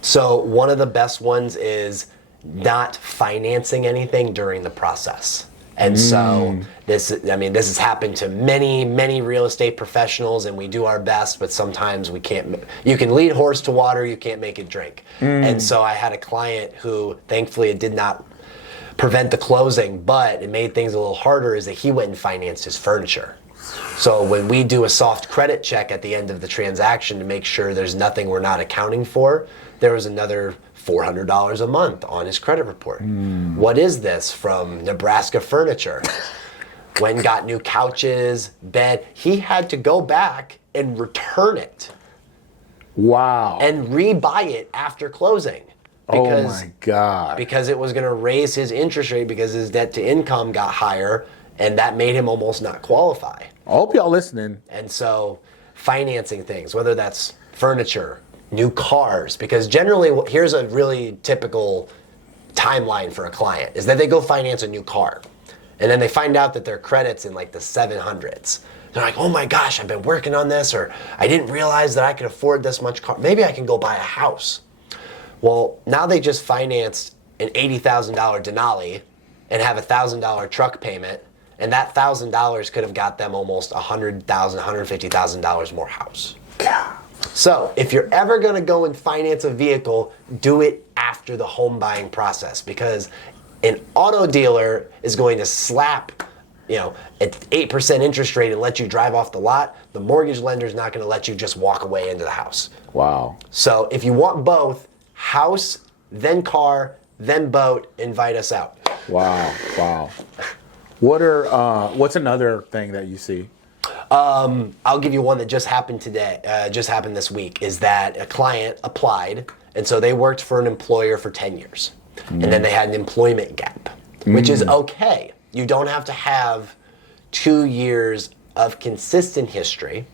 So one of the best ones is not financing anything during the process. And so this has happened to many real estate professionals, and we do our best, but sometimes we can't. You can lead a horse to water, you can't make it drink. And so I had a client who, thankfully, it did not prevent the closing, but it made things a little harder, is that he went and financed his furniture. So when we do a soft credit check at the end of the transaction to make sure there's nothing we're not accounting for, there was another $400 a month on his credit report. What is this? From Nebraska Furniture. Went and got new couches, bed. He had to go back and return it. Wow. And rebuy it after closing. Oh my God. Because it was going to raise his interest rate because his debt to income got higher, and that made him almost not qualify. I hope y'all listening. And so financing things, whether that's furniture, new cars, because generally here's a really typical timeline for a client, is that they go finance a new car, and then they find out that their credit's in like the 700s. They're like, oh my gosh, I've been working on this, or I didn't realize that I could afford this much car. Maybe I can go buy a house. Well, now they just financed an $80,000 Denali and have a $1,000 truck payment, and that $1,000 could have got them almost $100,000, $150,000 more house. God. So if you're ever going to go and finance a vehicle, do it after the home buying process, because an auto dealer is going to slap, an 8% interest rate and let you drive off the lot. The mortgage lender is not going to let you just walk away into the house. Wow. So if you want both, house, then car, then boat, invite us out. Wow. What's another thing that you see? I'll give you one that just happened this week, is that a client applied, and so they worked for an employer for 10 years. And then they had an employment gap, which is okay. You don't have to have 2 years of consistent history,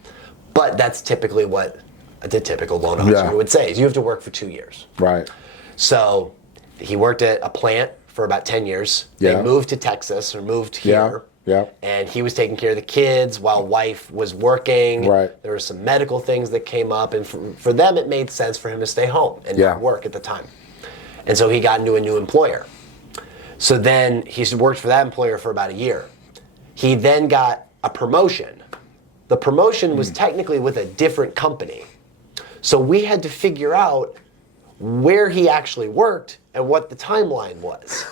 but that's typically what the typical loan officer would say is you have to work for 2 years. Right. So he worked at a plant for about 10 years. They moved to Texas or moved here. Yeah. And he was taking care of the kids while wife was working. Right. There were some medical things that came up. And for them, it made sense for him to stay home and not work at the time. And so he got into a new employer. So then he worked for that employer for about a year. He then got a promotion. The promotion was technically with a different company. So we had to figure out where he actually worked and what the timeline was.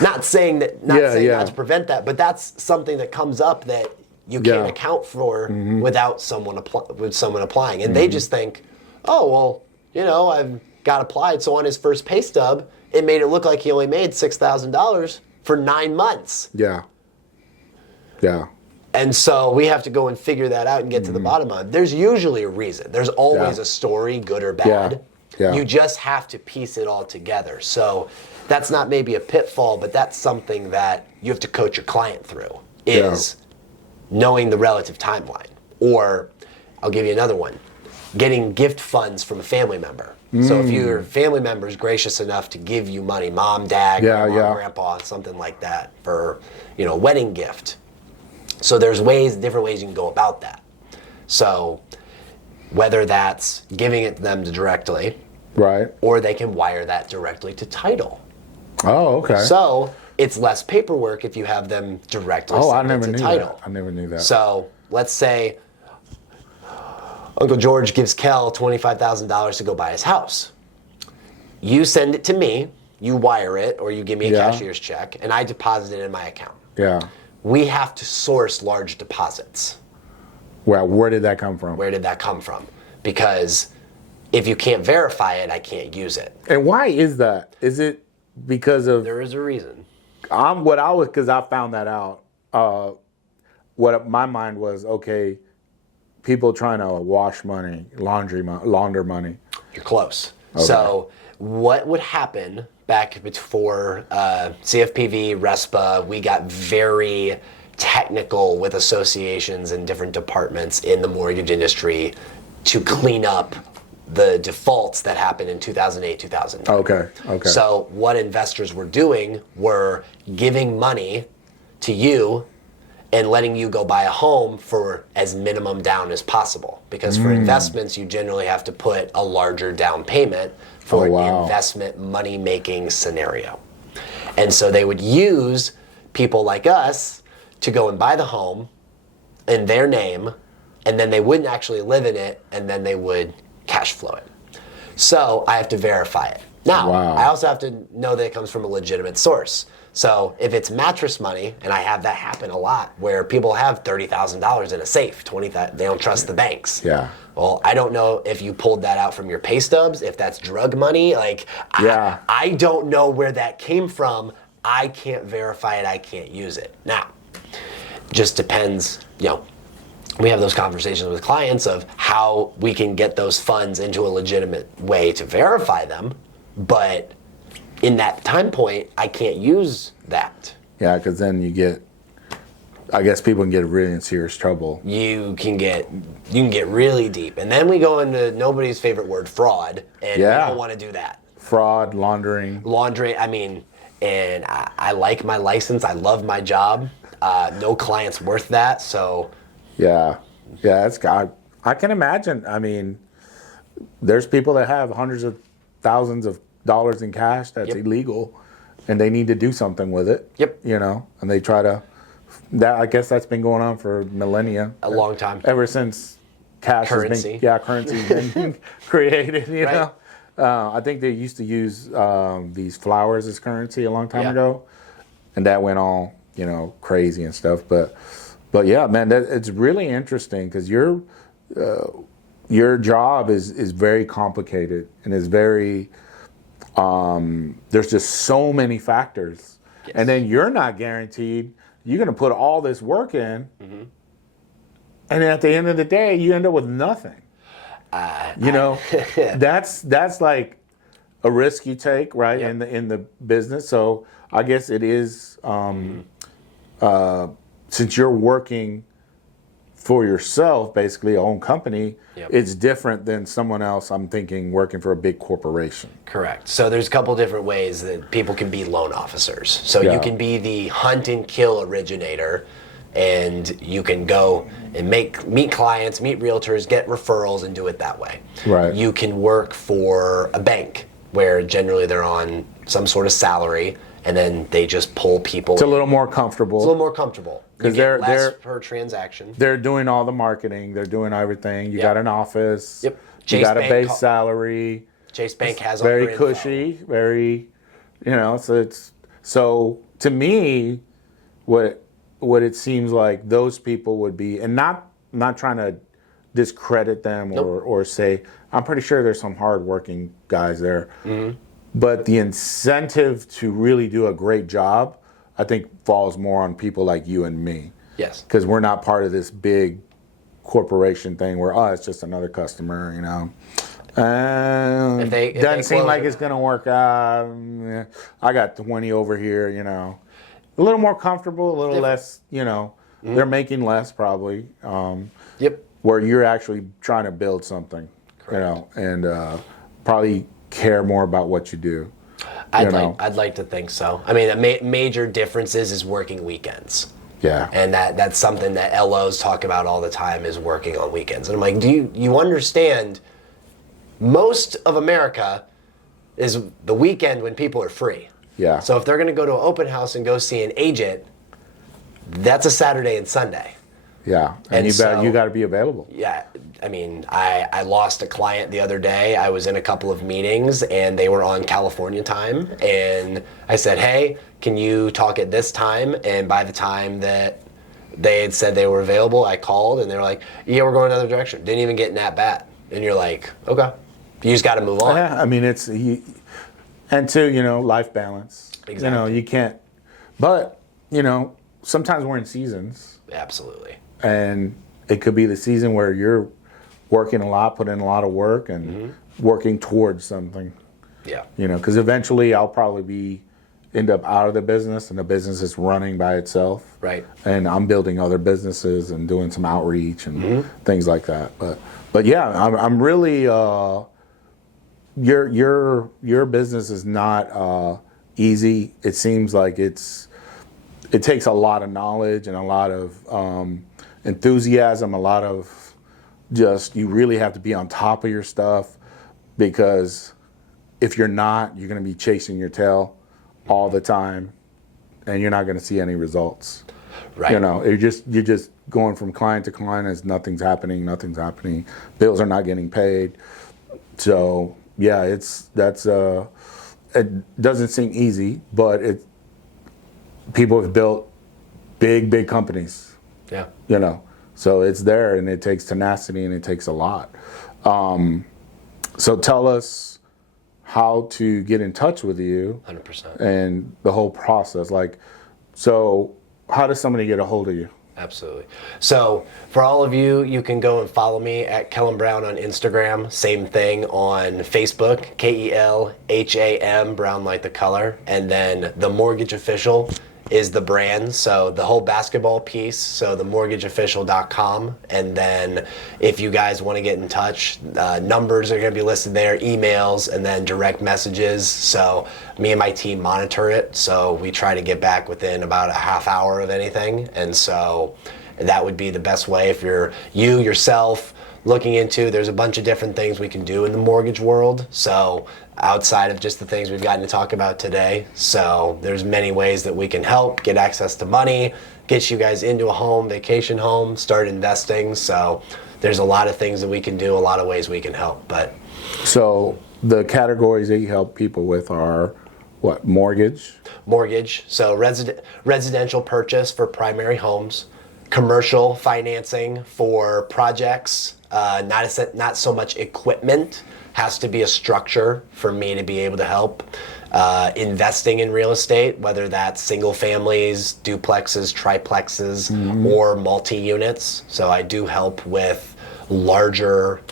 Not saying not to prevent that, but that's something that comes up that you can't account for without someone applying. And they just think, oh, well, I've got applied. So on his first pay stub, it made it look like he only made $6,000 for 9 months. Yeah. And so we have to go and figure that out and get to the bottom of it. There's usually a reason. There's always a story, good or bad. You just have to piece it all together. So that's not maybe a pitfall, but that's something that you have to coach your client through, is knowing the relative timeline. Or I'll give you another one, getting gift funds from a family member. So if your family member is gracious enough to give you money, mom, dad, grandma, grandpa, something like that for, a wedding gift. So there's different ways you can go about that. So whether that's giving it to them directly, right, or they can wire that directly to title. Oh, okay. So it's less paperwork if you have them directly send it to title. I never knew that. So let's say Uncle George gives Kel $25,000 to go buy his house. You send it to me, you wire it, or you give me a cashier's check, and I deposit it in my account. Yeah. We have to source large deposits. Well, where did that come from? Where did that come from? Because if you can't verify it, I can't use it. And why is that? Is it because of... There is a reason. Because I found that out. What my mind was, okay, people trying to wash money, launder money. You're close. Okay. So what would happen back before CFPB, RESPA, we got very technical with associations and different departments in the mortgage industry to clean up the defaults that happened in 2008, 2009. Okay. So what investors were doing were giving money to you and letting you go buy a home for as minimum down as possible. Because for investments, you generally have to put a larger down payment for an investment money-making scenario. And so they would use people like us to go and buy the home in their name, and then they wouldn't actually live in it, and then they would cash flow it. So I have to verify it. Now, I also have to know that it comes from a legitimate source. So if it's mattress money, and I have that happen a lot, where people have $30,000 in a safe, $20,000, they don't trust the banks. Yeah. Well, I don't know if you pulled that out from your pay stubs, if that's drug money. I don't know where that came from. I can't verify it. I can't use it. Now, just depends, we have those conversations with clients of how we can get those funds into a legitimate way to verify them, but in that time point, I can't use that. Yeah, because then I guess people can get really in serious trouble. You can get really deep. And then we go into nobody's favorite word, fraud, and we don't want to do that. Fraud, laundering, and I like my license. I love my job. No client's worth that, so... Yeah, I can imagine. There's people that have hundreds of thousands of dollars in cash that's illegal, and they need to do something with it. Yep. And they try to. I guess that's been going on for millennia. A long time. Ever since currency's been created. You know. I think they used to use these flowers as currency a long time ago, and that went all crazy and stuff, But yeah, man, it's really interesting because your job is very complicated and is very. There's just so many factors, and then you're not guaranteed. You're going to put all this work in, and then at the end of the day, you end up with nothing. That's like a risk you take, right? In the business. So I guess it is. Since you're working for yourself, basically, own company, Yep. it's different than someone else, I'm thinking, working for a big corporation. Correct. So there's a couple different ways that people can be loan officers. So Yeah. you can be the hunt and kill originator, and you can go and meet clients, meet realtors, get referrals, and do it that way. Right. You can work for a bank, where generally they're on some sort of salary, and then they just pull people. It's a little more comfortable. It's a little more comfortable. Because they're less they're per transaction. They're doing all the marketing. They're doing everything. You Yep. got an office. Yep. You Chase got a Bank base salary. Chase Bank has all Very your info. cushy. Very, so to me, what it seems like those people would be, and not trying to discredit them or say, I'm pretty sure there's some hardworking guys there. Mm-hmm. But the incentive to really do a great job, I think, falls more on people like you and me. Yes. Because we're not part of this big corporation thing where, it's just another customer, doesn't seem like it's going to work out. I got 20 over here, A little more comfortable, a little less, they're making less probably. Yep. Where you're actually trying to build something, Correct. And probably care more about what you do. I'd like to think so. I mean, the major difference is working weekends. Yeah. And that's something that LOs talk about all the time, is working on weekends. And I'm like, do you understand, most of America is the weekend when people are free. Yeah. So if they're going to go to an open house and go see an agent, that's a Saturday and Sunday. Yeah. And you got to be available. Yeah. I mean, I lost a client the other day. I was in a couple of meetings and they were on California time. And I said, hey, can you talk at this time? And by the time that they had said they were available, I called and they were like, yeah, we're going another direction. Didn't even get in at bat. And you're like, okay, you just got to move on. Yeah. I mean, and two, life balance. Exactly. You can't, but, sometimes we're in seasons. Absolutely. And it could be the season where you're working a lot, putting in a lot of work, and working towards something. Yeah. Because eventually I'll probably end up out of the business, and the business is running by itself. Right. And I'm building other businesses and doing some outreach and things like that. But yeah, I'm really your business is not easy. It seems like it takes a lot of knowledge and a lot of enthusiasm, a lot of you really have to be on top of your stuff, because if you're not, you're going to be chasing your tail all the time and you're not going to see any results. Right. You're just going from client to client as nothing's happening. Bills are not getting paid. So yeah, it doesn't seem easy, but people have built big companies. Yeah. So it's there, and it takes tenacity, and it takes a lot. So tell us how to get in touch with you. 100%. And the whole process. So how does somebody get a hold of you? Absolutely. So for all of you, you can go and follow me at Kelham Brown on Instagram. Same thing on Facebook, KELHAM, Brown like the color. And then The Mortgage Official is the brand. So the whole basketball piece, so themortgageofficial.com. And then if you guys want to get in touch, numbers are going to be listed there, emails, and then direct messages. So me and my team monitor it. So we try to get back within about a half hour of anything. And so that would be the best way if you're yourself looking into. There's a bunch of different things we can do in the mortgage world. So outside of just the things we've gotten to talk about today. So there's many ways that we can help get access to money, get you guys into a home, vacation home, start investing. So there's a lot of things that we can do, a lot of ways we can help. So the categories that you help people with are what? Mortgage, so residential purchase for primary homes, commercial financing for projects, not so much equipment, has to be a structure for me to be able to help. Investing in real estate, whether that's single families, duplexes, triplexes, or multi-units. So I do help with larger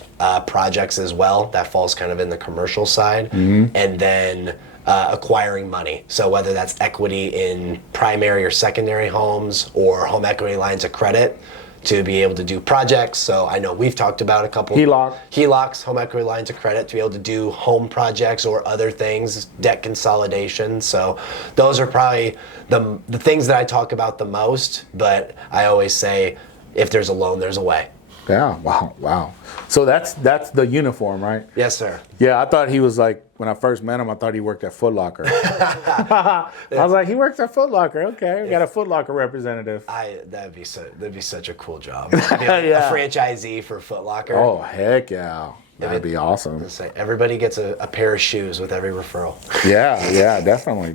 projects as well. That falls kind of in the commercial side. And then acquiring money. So whether that's equity in primary or secondary homes or home equity lines of credit to be able to do projects. So I know we've talked about a couple HELOCs, home equity lines of credit, to be able to do home projects or other things, debt consolidation. So those are probably the things that I talk about the most, but I always say if there's a loan, there's a way. Yeah, wow. So that's the uniform, right? Yes, sir. Yeah, I thought he was like, when I first met him, I thought he worked at Foot Locker. I was like, he works at Foot Locker. Okay, we got a Foot Locker representative. That'd be such a cool job. A franchisee for Foot Locker. Oh, heck yeah. That'd be awesome. Everybody gets a pair of shoes with every referral. Yeah, definitely.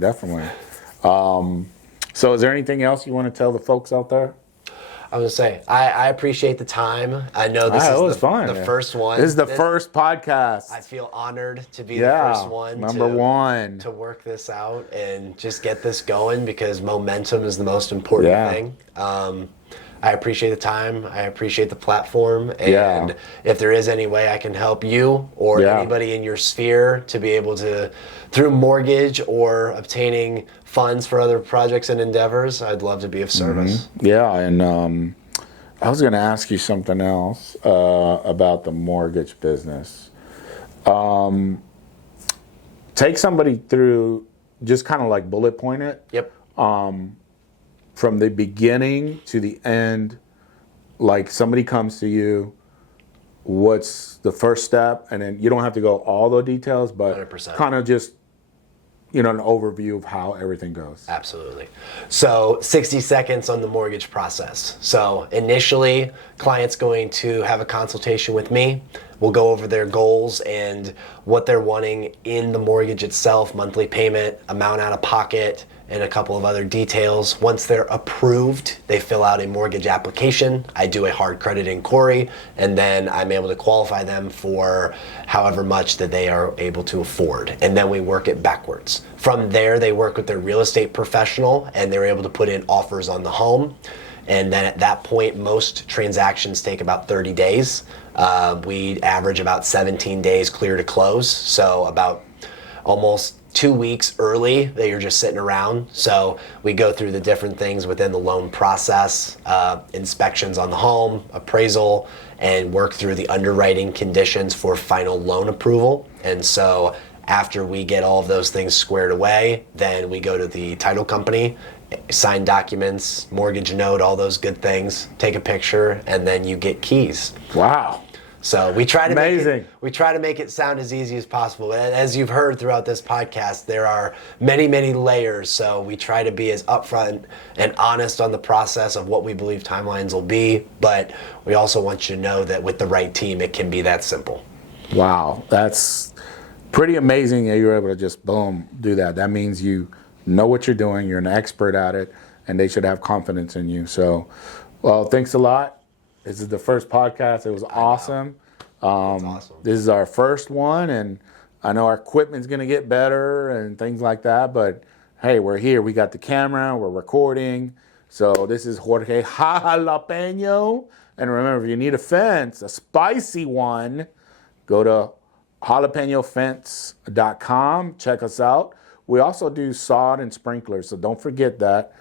So is there anything else you want to tell the folks out there? I was going to say, I appreciate the time. I know this is the first one. This is the first podcast. I feel honored to be the first one. Number one. To work this out and just get this going, because momentum is the most important thing. I appreciate the time. I appreciate the platform. And if there is any way I can help you or anybody in your sphere to be able to, through mortgage or obtaining funds for other projects and endeavors, I'd love to be of service. Mm-hmm. Yeah, and I was going to ask you something else about the mortgage business. Take somebody through, just kind of like bullet point it. Yep. From the beginning to the end, like somebody comes to you, what's the first step? And then you don't have to go all the details, but 100%. Kind of just, an overview of how everything goes. Absolutely. So 60 seconds on the mortgage process. So initially, client's going to have a consultation with me. We'll go over their goals and what they're wanting in the mortgage itself, monthly payment, amount out of pocket, and a couple of other details. Once they're approved, they fill out a mortgage application. I do a hard credit inquiry, and then I'm able to qualify them for however much that they are able to afford. And then we work it backwards. From there, they work with their real estate professional, and they're able to put in offers on the home. And then at that point, most transactions take about 30 days. We average about 17 days clear to close. So about almost 2 weeks early that you're just sitting around. So we go through the different things within the loan process, inspections on the home, appraisal, and work through the underwriting conditions for final loan approval. And so after we get all of those things squared away, then we go to the title company, sign documents, mortgage note, all those good things, take a picture, and then you get keys. Wow. So we try to make it sound as easy as possible. And as you've heard throughout this podcast, there are many, many layers. So we try to be as upfront and honest on the process of what we believe timelines will be. But we also want you to know that with the right team, it can be that simple. Wow. That's pretty amazing that you're able to just, boom, do that. That means you know what you're doing. You're an expert at it, and they should have confidence in you. So, well, thanks a lot. This is the first podcast. It was awesome. Awesome. This is our first one, and I know our equipment's going to get better and things like that. But, hey, we're here. We got the camera. We're recording. So this is Jorge Jalapeño. And remember, if you need a fence, a spicy one, go to jalapeñofence.com. Check us out. We also do sod and sprinklers, so don't forget that.